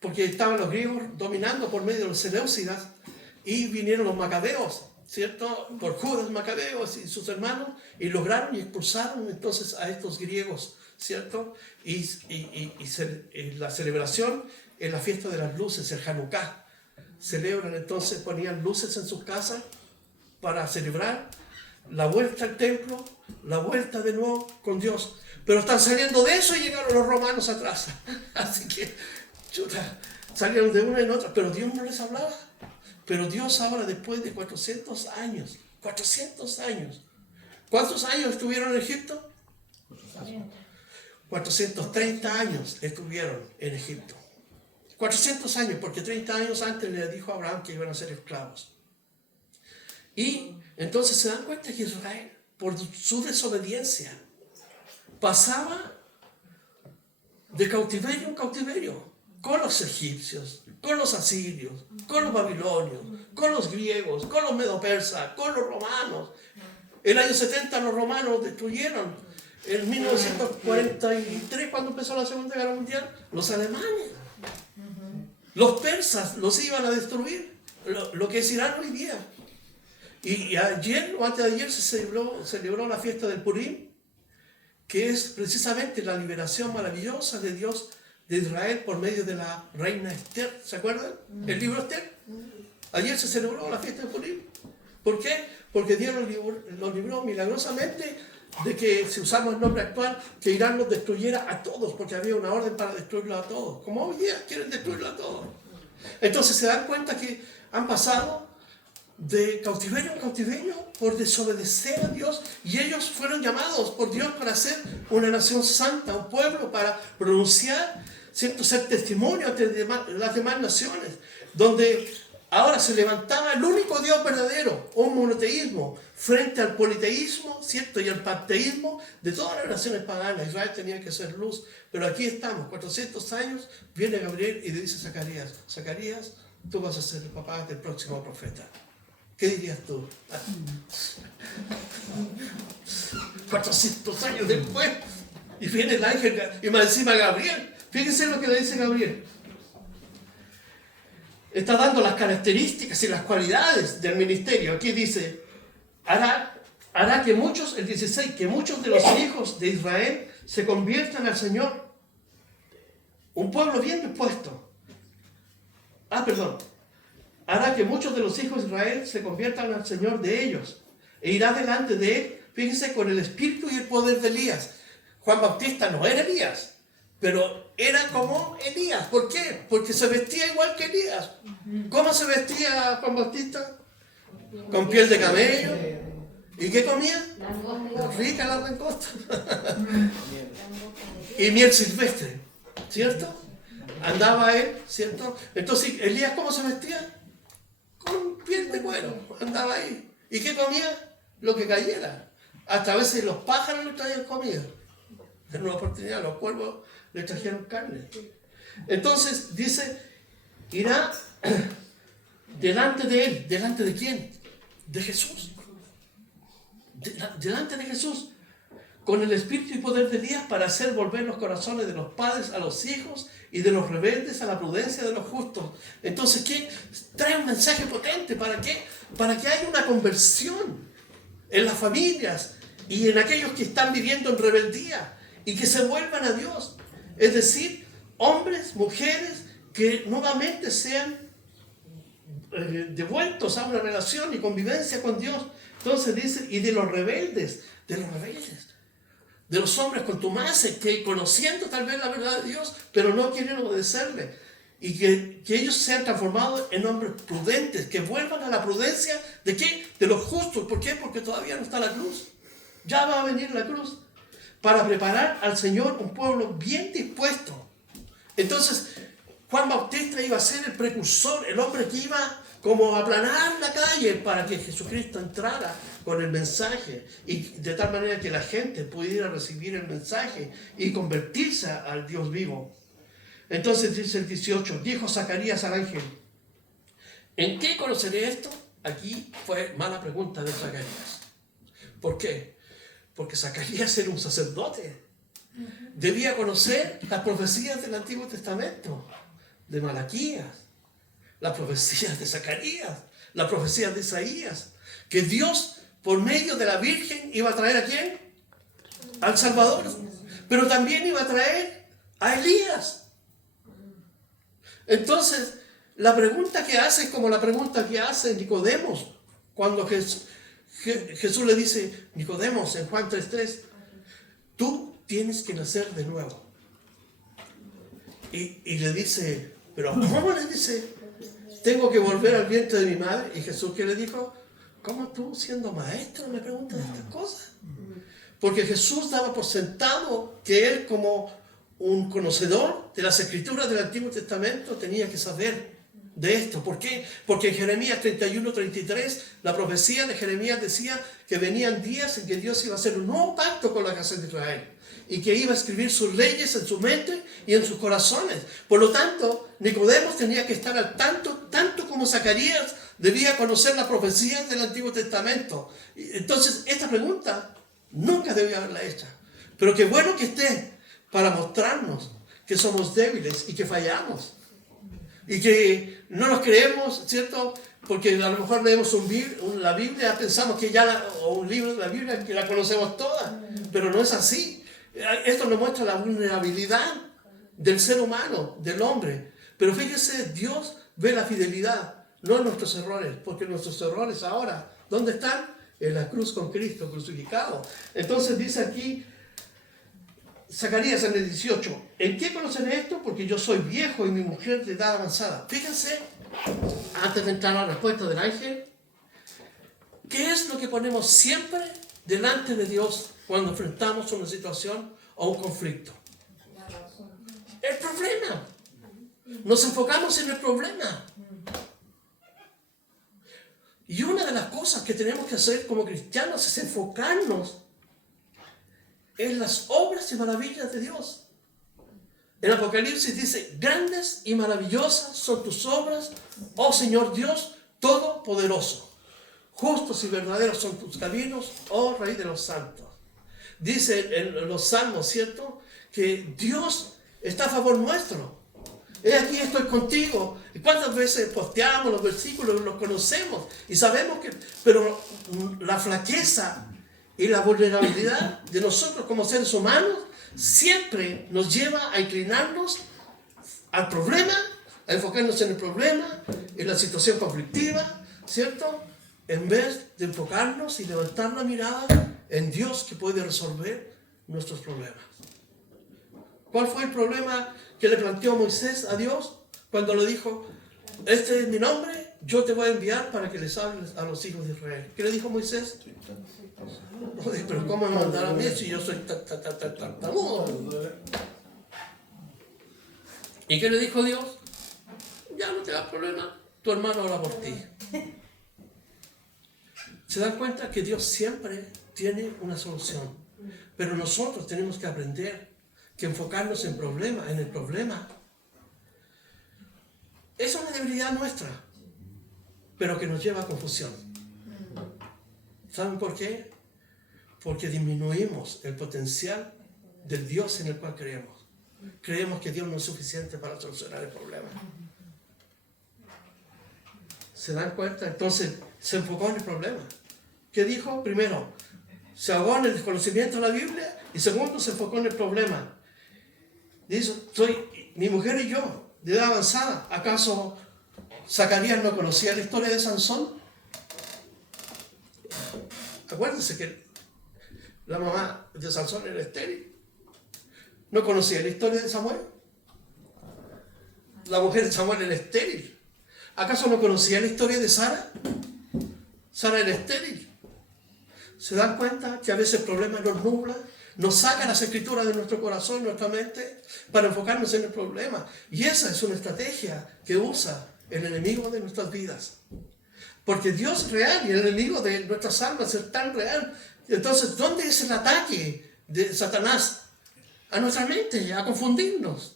Porque estaban los griegos dominando por medio de los Seleucidas y vinieron los Macabeos, ¿cierto?, por Judas Macabeos y sus hermanos, y lograron y expulsaron entonces a estos griegos, ¿cierto? Y la celebración es la fiesta de las luces, el Hanukkah. Celebran entonces, ponían luces en sus casas para celebrar la vuelta al templo, la vuelta de nuevo con Dios. Pero están saliendo de eso y llegaron los romanos atrás. Así que, chuta, salieron de una en otra, pero Dios no les hablaba. Pero Dios ahora, después de 400 años, 400 años, ¿cuántos años estuvieron en Egipto? 430 años estuvieron en Egipto. 400 años, porque 30 años antes le dijo a Abraham que iban a ser esclavos. Y entonces se dan cuenta que Israel, por su desobediencia, pasaba de cautiverio en cautiverio, con los egipcios, con los asirios, con los babilonios, con los griegos, con los medo-persas, con los romanos. En el año 70 los romanos destruyeron. En 1943, cuando empezó la Segunda Guerra Mundial, los alemanes, los persas los iban a destruir, lo que es Irán hoy día. Y ayer o antes de ayer se celebró la fiesta del Purim, que es precisamente la liberación maravillosa de Dios de Israel por medio de la reina Esther. ¿Se acuerdan? El libro Esther. Ayer se celebró la fiesta del Purim. ¿Por qué? Porque Dios los libró milagrosamente de que, si usamos el nombre actual, que Irán los destruyera a todos, porque había una orden para destruirlos a todos. Como hoy día quieren destruirlos a todos. Entonces se dan cuenta que han pasado de cautiverio en cautiverio por desobedecer a Dios, y ellos fueron llamados por Dios para ser una nación santa, un pueblo para pronunciar, ser testimonio ante las demás naciones, donde ahora se levantaba el único Dios verdadero, un monoteísmo, frente al politeísmo, ¿cierto? Y al panteísmo de todas las naciones paganas. Israel tenía que ser luz, pero aquí estamos, 400 años, viene Gabriel y le dice a Zacarías: Zacarías, tú vas a ser el papá del próximo profeta. ¿Qué dirías tú? 400 años después, y viene el ángel, y más encima Gabriel. Fíjense lo que le dice Gabriel. Está dando las características y las cualidades del ministerio. Aquí dice: hará que muchos, el 16, que muchos de los hijos de Israel se conviertan al Señor. Un pueblo bien dispuesto. Hará que muchos de los hijos de Israel se conviertan al Señor de ellos, e irá delante de él, fíjense, con el espíritu y el poder de Elías. Juan Bautista no era Elías, pero era como Elías. ¿Por qué? Porque se vestía igual que Elías. ¿Cómo se vestía Juan Bautista? Con piel de camello. ¿Y qué comía? Rica la langosta. Y miel silvestre, ¿cierto? Andaba él, ¿cierto? Entonces, ¿Elías cómo se vestía? Con piel de cuero, andaba ahí. ¿Y qué comía? Lo que cayera. Hasta a veces los pájaros le traían comida. En una oportunidad los cuervos le trajeron carne. Entonces dice: irá delante de él. ¿Delante de quién? De Jesús. Delante de Jesús, con el espíritu y poder de Elías, para hacer volver los corazones de los padres a los hijos y de los rebeldes a la prudencia de los justos. Entonces, ¿qué? Trae un mensaje potente. ¿Para qué? Para que haya una conversión en las familias y en aquellos que están viviendo en rebeldía, y que se vuelvan a Dios. Es decir, hombres, mujeres que nuevamente sean devueltos a una relación y convivencia con Dios. Entonces dice: y de los rebeldes, de los hombres contumaces, que conociendo tal vez la verdad de Dios, pero no quieren obedecerle, y que ellos sean transformados en hombres prudentes, que vuelvan a la prudencia ¿de qué? De los justos. ¿Por qué? Porque todavía no está la cruz. Ya va a venir la cruz, para preparar al Señor un pueblo bien dispuesto. Entonces, Juan Bautista iba a ser el precursor, el hombre que iba como a aplanar la calle para que Jesucristo entrara con el mensaje, y de tal manera que la gente pudiera recibir el mensaje y convertirse al Dios vivo. Entonces dice el 18: dijo Zacarías al ángel: ¿en qué conoceré esto? Aquí fue mala pregunta de Zacarías. ¿Por qué? Porque Zacarías era un sacerdote. Debía conocer las profecías del Antiguo Testamento, de Malaquías, las profecías de Zacarías, las profecías de Isaías, que Dios, por medio de la Virgen, iba a traer ¿a quién? Al Salvador, pero también iba a traer a Elías. Entonces, la pregunta que hace es como la pregunta que hace Nicodemos cuando Jesús le dice, Nicodemos, en Juan 3:3, tú tienes que nacer de nuevo. Y le dice, pero ¿cómo? Le dice, tengo que volver al vientre de mi madre. Y Jesús, ¿qué le dijo? ¿Cómo tú, siendo maestro, me preguntas estas cosas? Porque Jesús daba por sentado que él, como un conocedor de las escrituras del Antiguo Testamento, tenía que saber de esto. ¿Por qué? Porque en Jeremías 31:33, la profecía de Jeremías decía que venían días en que Dios iba a hacer un nuevo pacto con la casa de Israel y que iba a escribir sus leyes en su mente y en sus corazones. Por lo tanto, Nicodemos tenía que estar al tanto como Zacarías debía conocer las profecías del Antiguo Testamento. Entonces, esta pregunta nunca debió haberla hecha. Pero qué bueno que esté para mostrarnos que somos débiles y que fallamos. Y que no nos creemos, ¿cierto? Porque a lo mejor leemos la Biblia, pensamos que o un libro de la Biblia que la conocemos toda, pero no es así. Esto nos muestra la vulnerabilidad del ser humano, del hombre. Pero fíjese, Dios ve la fidelidad, no nuestros errores, porque nuestros errores ahora, ¿dónde están? En la cruz con Cristo crucificado. Entonces dice aquí, Zacarías en el 18, ¿en qué conoceré esto? Porque yo soy viejo y mi mujer de edad avanzada. Fíjense, antes de entrar a la respuesta del ángel, ¿qué es lo que ponemos siempre delante de Dios cuando enfrentamos una situación o un conflicto? El problema. Nos enfocamos en el problema. Y una de las cosas que tenemos que hacer como cristianos es enfocarnos en las obras y maravillas de Dios. En Apocalipsis dice, grandes y maravillosas son tus obras, oh Señor Dios Todopoderoso. Justos y verdaderos son tus caminos, oh Rey de los santos. Dice en los Salmos, ¿cierto? Que Dios está a favor nuestro. He aquí estoy contigo. ¿Y cuántas veces posteamos los versículos, los conocemos? Y sabemos que, pero la flaqueza y la vulnerabilidad de nosotros como seres humanos siempre nos lleva a inclinarnos al problema, a enfocarnos en el problema, en la situación conflictiva, ¿cierto? En vez de enfocarnos y levantar la mirada en Dios que puede resolver nuestros problemas. ¿Cuál fue el problema que le planteó Moisés a Dios cuando le dijo, este es mi nombre, yo te voy a enviar para que les hables a los hijos de Israel? ¿Qué le dijo Moisés? Oye, pero ¿cómo me mandar a mí si yo soy tartamudo? ¿Y qué le dijo Dios? Ya no te da problema, tu hermano ora por ti. ¿Se dan cuenta que Dios siempre tiene una solución? Pero nosotros tenemos que aprender que enfocarnos en el problema, es una debilidad nuestra, pero que nos lleva a confusión. ¿Saben por qué? Porque disminuimos el potencial del Dios en el cual creemos. Creemos que Dios no es suficiente para solucionar el problema. ¿Se dan cuenta? Entonces se enfocó en el problema. ¿Qué dijo? Primero, se ahogó en el desconocimiento de la Biblia, y segundo, se enfocó en el problema. Dice, mi mujer y yo, de edad avanzada. ¿Acaso Zacarías no conocía la historia de Sansón? Acuérdense que la mamá de Sansón era estéril. ¿No conocía la historia de Samuel? La mujer de Samuel era estéril. ¿Acaso no conocía la historia de Sara? Sara era estéril. ¿Se dan cuenta que a veces el problema nos nubla? Nos saca las escrituras de nuestro corazón y nuestra mente para enfocarnos en el problema. Y esa es una estrategia que usa el enemigo de nuestras vidas. Porque Dios es real y el enemigo de nuestras almas es tan real. Entonces, ¿dónde es el ataque de Satanás? A nuestra mente, a confundirnos.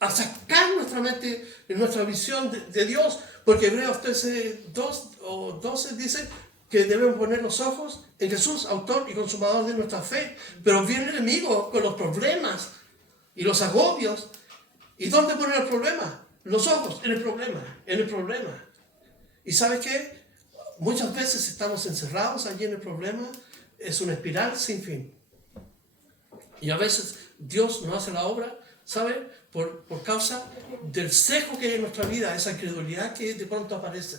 A sacar nuestra mente de nuestra visión de Dios. Porque Hebreos 13:2-12 dice que debemos poner los ojos en Jesús, autor y consumador de nuestra fe. Pero viene el enemigo con los problemas y los agobios. ¿Y dónde poner el problema? Los ojos en el problema, en el problema. ¿Y sabes qué? Muchas veces estamos encerrados allí en el problema. Es una espiral sin fin. Y a veces Dios no hace la obra, ¿sabe? Por causa del cejo que hay en nuestra vida, esa incredulidad que de pronto aparece.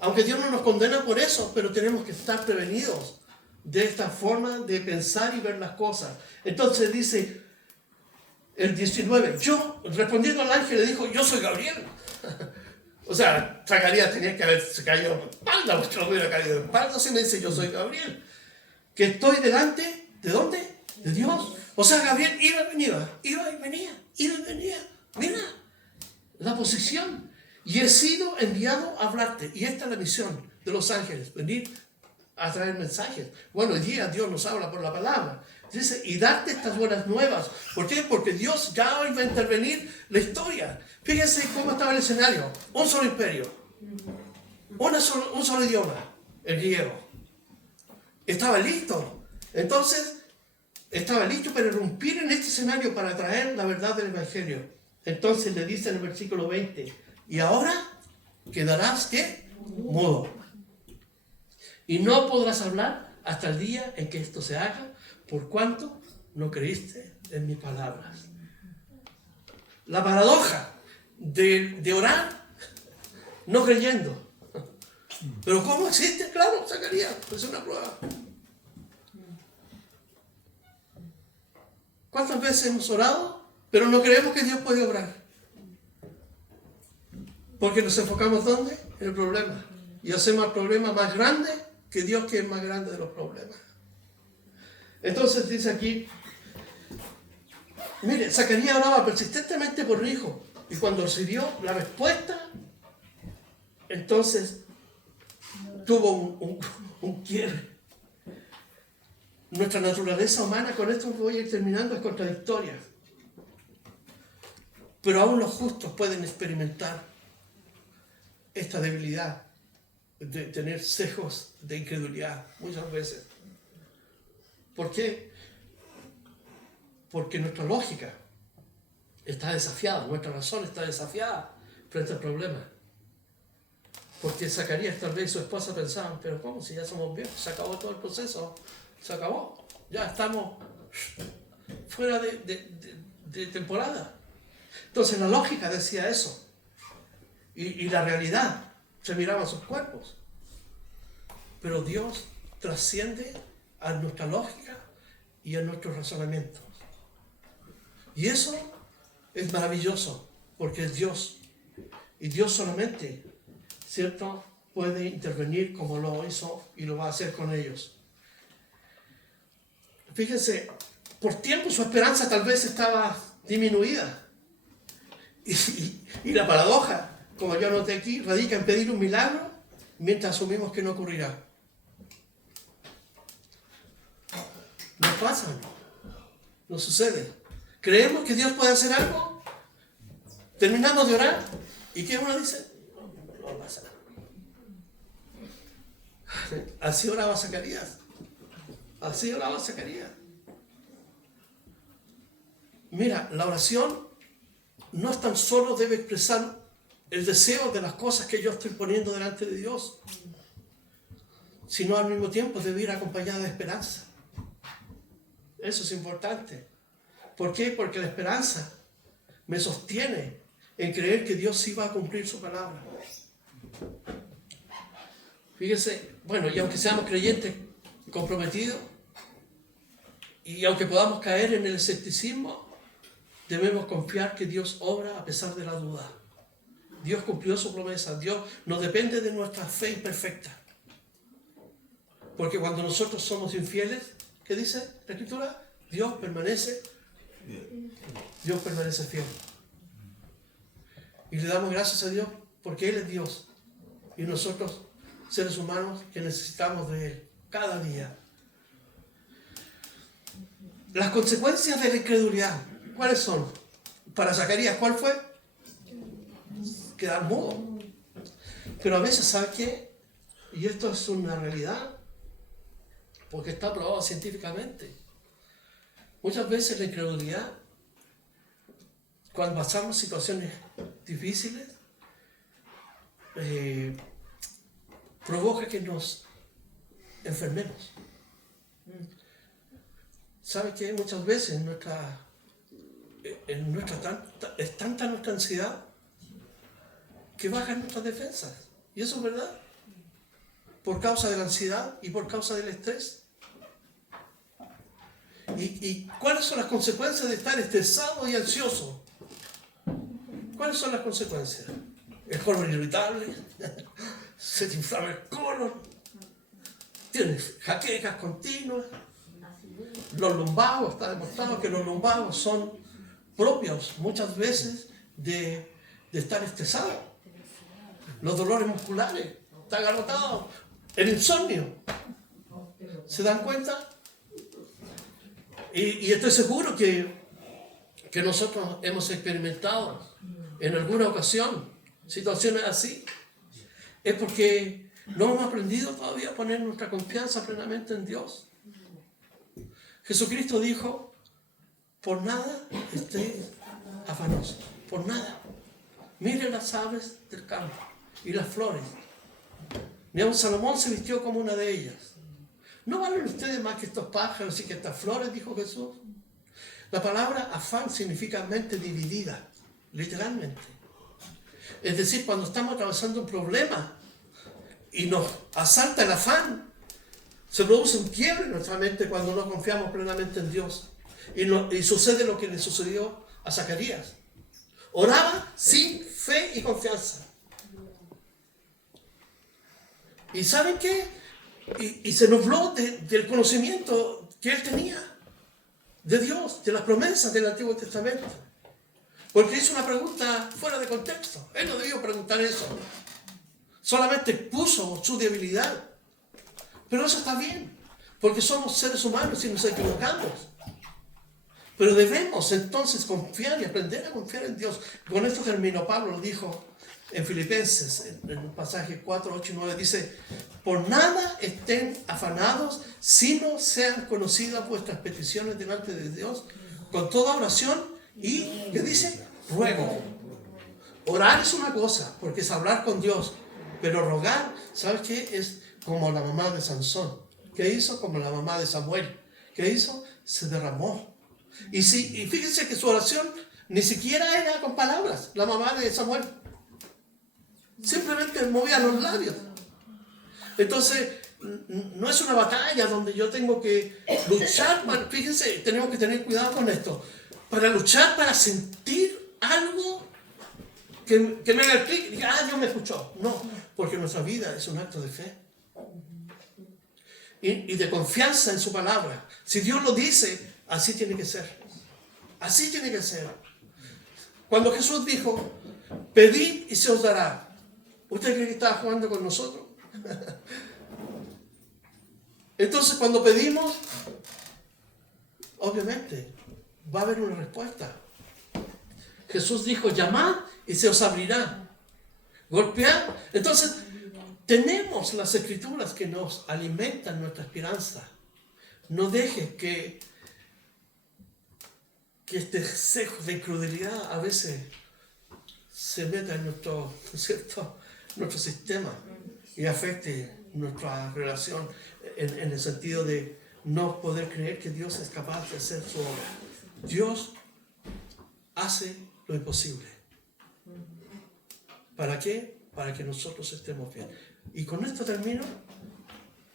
Aunque Dios no nos condena por eso, pero tenemos que estar prevenidos de esta forma de pensar y ver las cosas. Entonces dice el 19, yo, respondiendo al ángel, le dijo, yo soy Gabriel. O sea, Zacarías tenía que haberse caído de espalda, porque no hubiera caído de espalda, si me dice, yo soy Gabriel. Que estoy delante, ¿de dónde? De Dios. O sea, Gabriel iba y venía, iba y venía, iba y venía. Mira, la posición. Y he sido enviado a hablarte. Y esta es la misión de los ángeles, venir a traer mensajes. Bueno, hoy día Dios nos habla por la palabra. Dice, y darte estas buenas nuevas. ¿Por qué? Porque Dios ya hoy va a intervenir la historia. Fíjense cómo estaba el escenario. Un solo imperio. Un solo idioma, el griego. Estaba listo. Entonces, estaba listo para irrumpir en este escenario para traer la verdad del Evangelio. Entonces le dice en el versículo 20, y ahora quedarás, ¿qué? Mudo. Y no podrás hablar hasta el día en que esto se haga, por cuanto no creíste en mis palabras. La paradoja de orar no creyendo. Pero ¿cómo existe? Claro, Zacarías, es una prueba. ¿Cuántas veces hemos orado, pero no creemos que Dios puede obrar? Porque nos enfocamos ¿dónde? En el problema. Y hacemos el problema más grande que Dios, que es más grande de los problemas. Entonces dice aquí, mire, Zacarías oraba persistentemente por un hijo. Y cuando recibió la respuesta, entonces tuvo un quiebre. Nuestra naturaleza humana, con esto voy a ir terminando, es contradictoria. Pero aún los justos pueden experimentar esta debilidad de tener sesgos de incredulidad muchas veces. ¿Por qué? Porque nuestra lógica está desafiada, nuestra razón está desafiada frente al problema. Porque Zacarías tal vez y su esposa pensaban, pero ¿cómo? Si ya somos viejos, se acabó todo el proceso, se acabó, ya estamos fuera de temporada. Entonces la lógica decía eso. Y la realidad, se miraban sus cuerpos. Pero Dios trasciende a nuestra lógica y a nuestros razonamientos. Y eso es maravilloso, porque es Dios. Y Dios solamente, ¿cierto?, puede intervenir como lo hizo y lo va a hacer con ellos. Fíjense, por tiempo su esperanza tal vez estaba disminuida. Y la paradoja, como yo anoté aquí, radica en pedir un milagro mientras asumimos que no ocurrirá. No pasa, no sucede. Creemos que Dios puede hacer algo, terminamos de orar, ¿y qué uno dice? No pasa. Así oraba Zacarías. Así oraba Zacarías. Mira, la oración no es tan solo debe expresar el deseo de las cosas que yo estoy poniendo delante de Dios, sino al mismo tiempo debe ir acompañada de esperanza. Eso es importante. ¿Por qué? Porque la esperanza me sostiene en creer que Dios sí va a cumplir su palabra. Fíjense, bueno, y aunque seamos creyentes comprometidos, y aunque podamos caer en el escepticismo, debemos confiar que Dios obra a pesar de la duda. Dios cumplió su promesa. Dios no depende de nuestra fe imperfecta. Porque cuando nosotros somos infieles, ¿qué dice la Escritura? Dios permanece fiel. Y le damos gracias a Dios porque Él es Dios. Y nosotros, seres humanos, que necesitamos de Él cada día. Las consecuencias de la incredulidad, ¿cuáles son? Para Zacarías, ¿cuál fue? Quedar mudo. Pero a veces, ¿sabes qué? Y esto es una realidad, porque está probado científicamente. Muchas veces la incredulidad, cuando pasamos situaciones difíciles, provoca que nos enfermemos. ¿Sabes qué? Muchas veces es tanta nuestra ansiedad que bajan nuestras defensas. Y eso es verdad. Por causa de la ansiedad y por causa del estrés. ¿Y cuáles son las consecuencias de estar estresado y ansioso? ¿Cuáles son las consecuencias? El colon irritable, se te inflama el colon, tienes jaquecas continuas, los lumbagos, está demostrado que los lumbagos son propios muchas veces de estar estresado. Los dolores musculares, están agotados, el insomnio. ¿Se dan cuenta? Y estoy seguro que nosotros hemos experimentado en alguna ocasión situaciones así. Es porque no hemos aprendido todavía a poner nuestra confianza plenamente en Dios. Jesucristo dijo, por nada estéis afanosos, por nada. Miren las aves del campo y las flores. Ni aun Salomón se vistió como una de ellas. ¿No valen ustedes más que estos pájaros y que estas flores? Dijo Jesús. La palabra afán significa mente dividida, literalmente. Es decir, cuando estamos atravesando un problema y nos asalta el afán, se produce un quiebre en nuestra mente cuando no confiamos plenamente en Dios. Y sucede lo que le sucedió a Zacarías. Oraba sin fe y confianza. ¿Y saben qué? Y se nubló del conocimiento que él tenía de Dios, de las promesas del Antiguo Testamento. Porque hizo una pregunta fuera de contexto. Él no debió preguntar eso. Solamente puso su debilidad. Pero eso está bien, porque somos seres humanos y nos equivocamos. Pero debemos entonces confiar y aprender a confiar en Dios. Con esto termino. Pablo lo dijo en Filipenses, en el pasaje 4, 8 y 9, dice, por nada estén afanados, sino sean conocidas vuestras peticiones delante de Dios, con toda oración y, ¿qué dice? Ruego. Orar es una cosa, porque es hablar con Dios, pero rogar, ¿sabes qué? Es como la mamá de Sansón. ¿Qué hizo? Como la mamá de Samuel. ¿Qué hizo? Se derramó. Y fíjense que su oración ni siquiera era con palabras, la mamá de Samuel. Simplemente movía los labios. Entonces, no es una batalla donde yo tengo que luchar. Fíjense, tenemos que tener cuidado con esto. Para luchar, para sentir algo que me haga el clic y diga, Dios me escuchó. No, porque nuestra vida es un acto de fe. Y de confianza en su palabra. Si Dios lo dice, así tiene que ser. Así tiene que ser. Cuando Jesús dijo, pedid y se os dará. ¿Usted cree que estaba jugando con nosotros? Entonces, cuando pedimos, obviamente, va a haber una respuesta. Jesús dijo, llamad y se os abrirá. Golpead. Entonces, tenemos las escrituras que nos alimentan nuestra esperanza. No dejes que este cejo de incredulidad a veces se meta en nuestro sistema y afecte nuestra relación en el sentido de no poder creer que Dios es capaz de hacer su obra. Dios hace lo imposible. ¿Para qué? Para que nosotros estemos bien. Y con esto termino.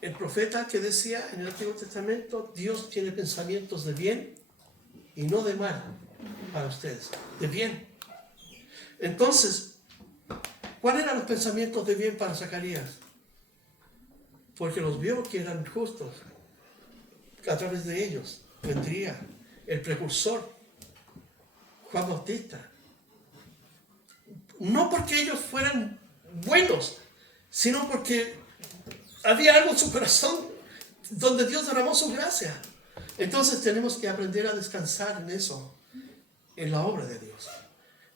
El profeta que decía en el Antiguo Testamento, Dios tiene pensamientos de bien y no de mal para ustedes, de bien. Entonces, ¿cuáles eran los pensamientos de bien para Zacarías? Porque los vio que eran justos. A través de ellos vendría el precursor, Juan Bautista. No porque ellos fueran buenos, sino porque había algo en su corazón donde Dios derramó su gracia. Entonces tenemos que aprender a descansar en eso, en la obra de Dios,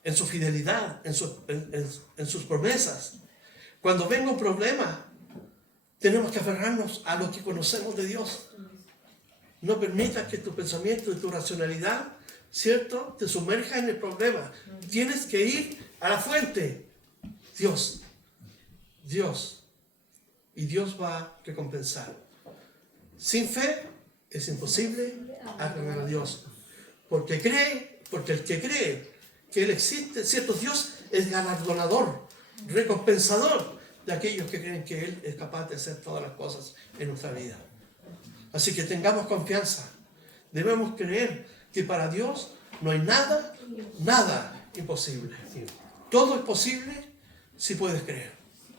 en su fidelidad, en sus promesas. Cuando venga un problema, tenemos que aferrarnos a lo que conocemos de Dios. No permitas que tu pensamiento y tu racionalidad, ¿cierto?, te sumerja en el problema. Tienes que ir a la fuente. Dios. Y Dios va a recompensar. Sin fe es imposible agradar a Dios. Porque el que cree que Él existe, ¿cierto? Dios es galardonador, recompensador de aquellos que creen que Él es capaz de hacer todas las cosas en nuestra vida. Así que tengamos confianza. Debemos creer que para Dios no hay nada imposible. Todo es posible si puedes creer.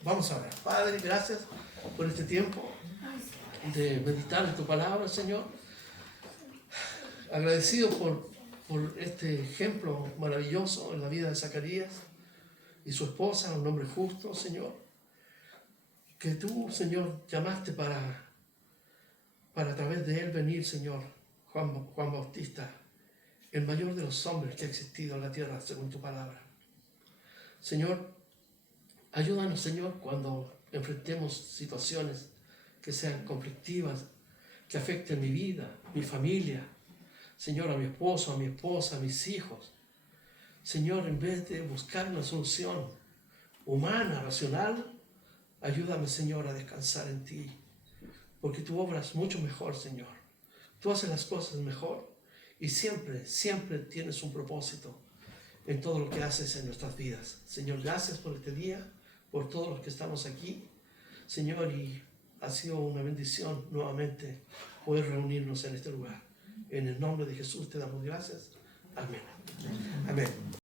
Vamos a ver. Padre, gracias por este tiempo de meditar en tu palabra, Señor. Agradecido por este ejemplo maravilloso en la vida de Zacarías y su esposa, un hombre justo, Señor. Que tú, Señor, llamaste para a través de él venir, Señor, Juan Bautista, el mayor de los hombres que ha existido en la tierra, según tu palabra. Señor, ayúdanos, Señor, cuando enfrentemos situaciones que sean conflictivas, que afecten mi vida, mi familia, Señor, a mi esposo, a mi esposa, a mis hijos. Señor, en vez de buscar una solución humana, racional, ayúdame, Señor, a descansar en ti, porque tú obras mucho mejor, Señor. Tú haces las cosas mejor y siempre, siempre tienes un propósito en todo lo que haces en nuestras vidas. Señor, gracias por este día, por todos los que estamos aquí, Señor, y ha sido una bendición nuevamente poder reunirnos en este lugar. En el nombre de Jesús te damos gracias. Amén. Amén.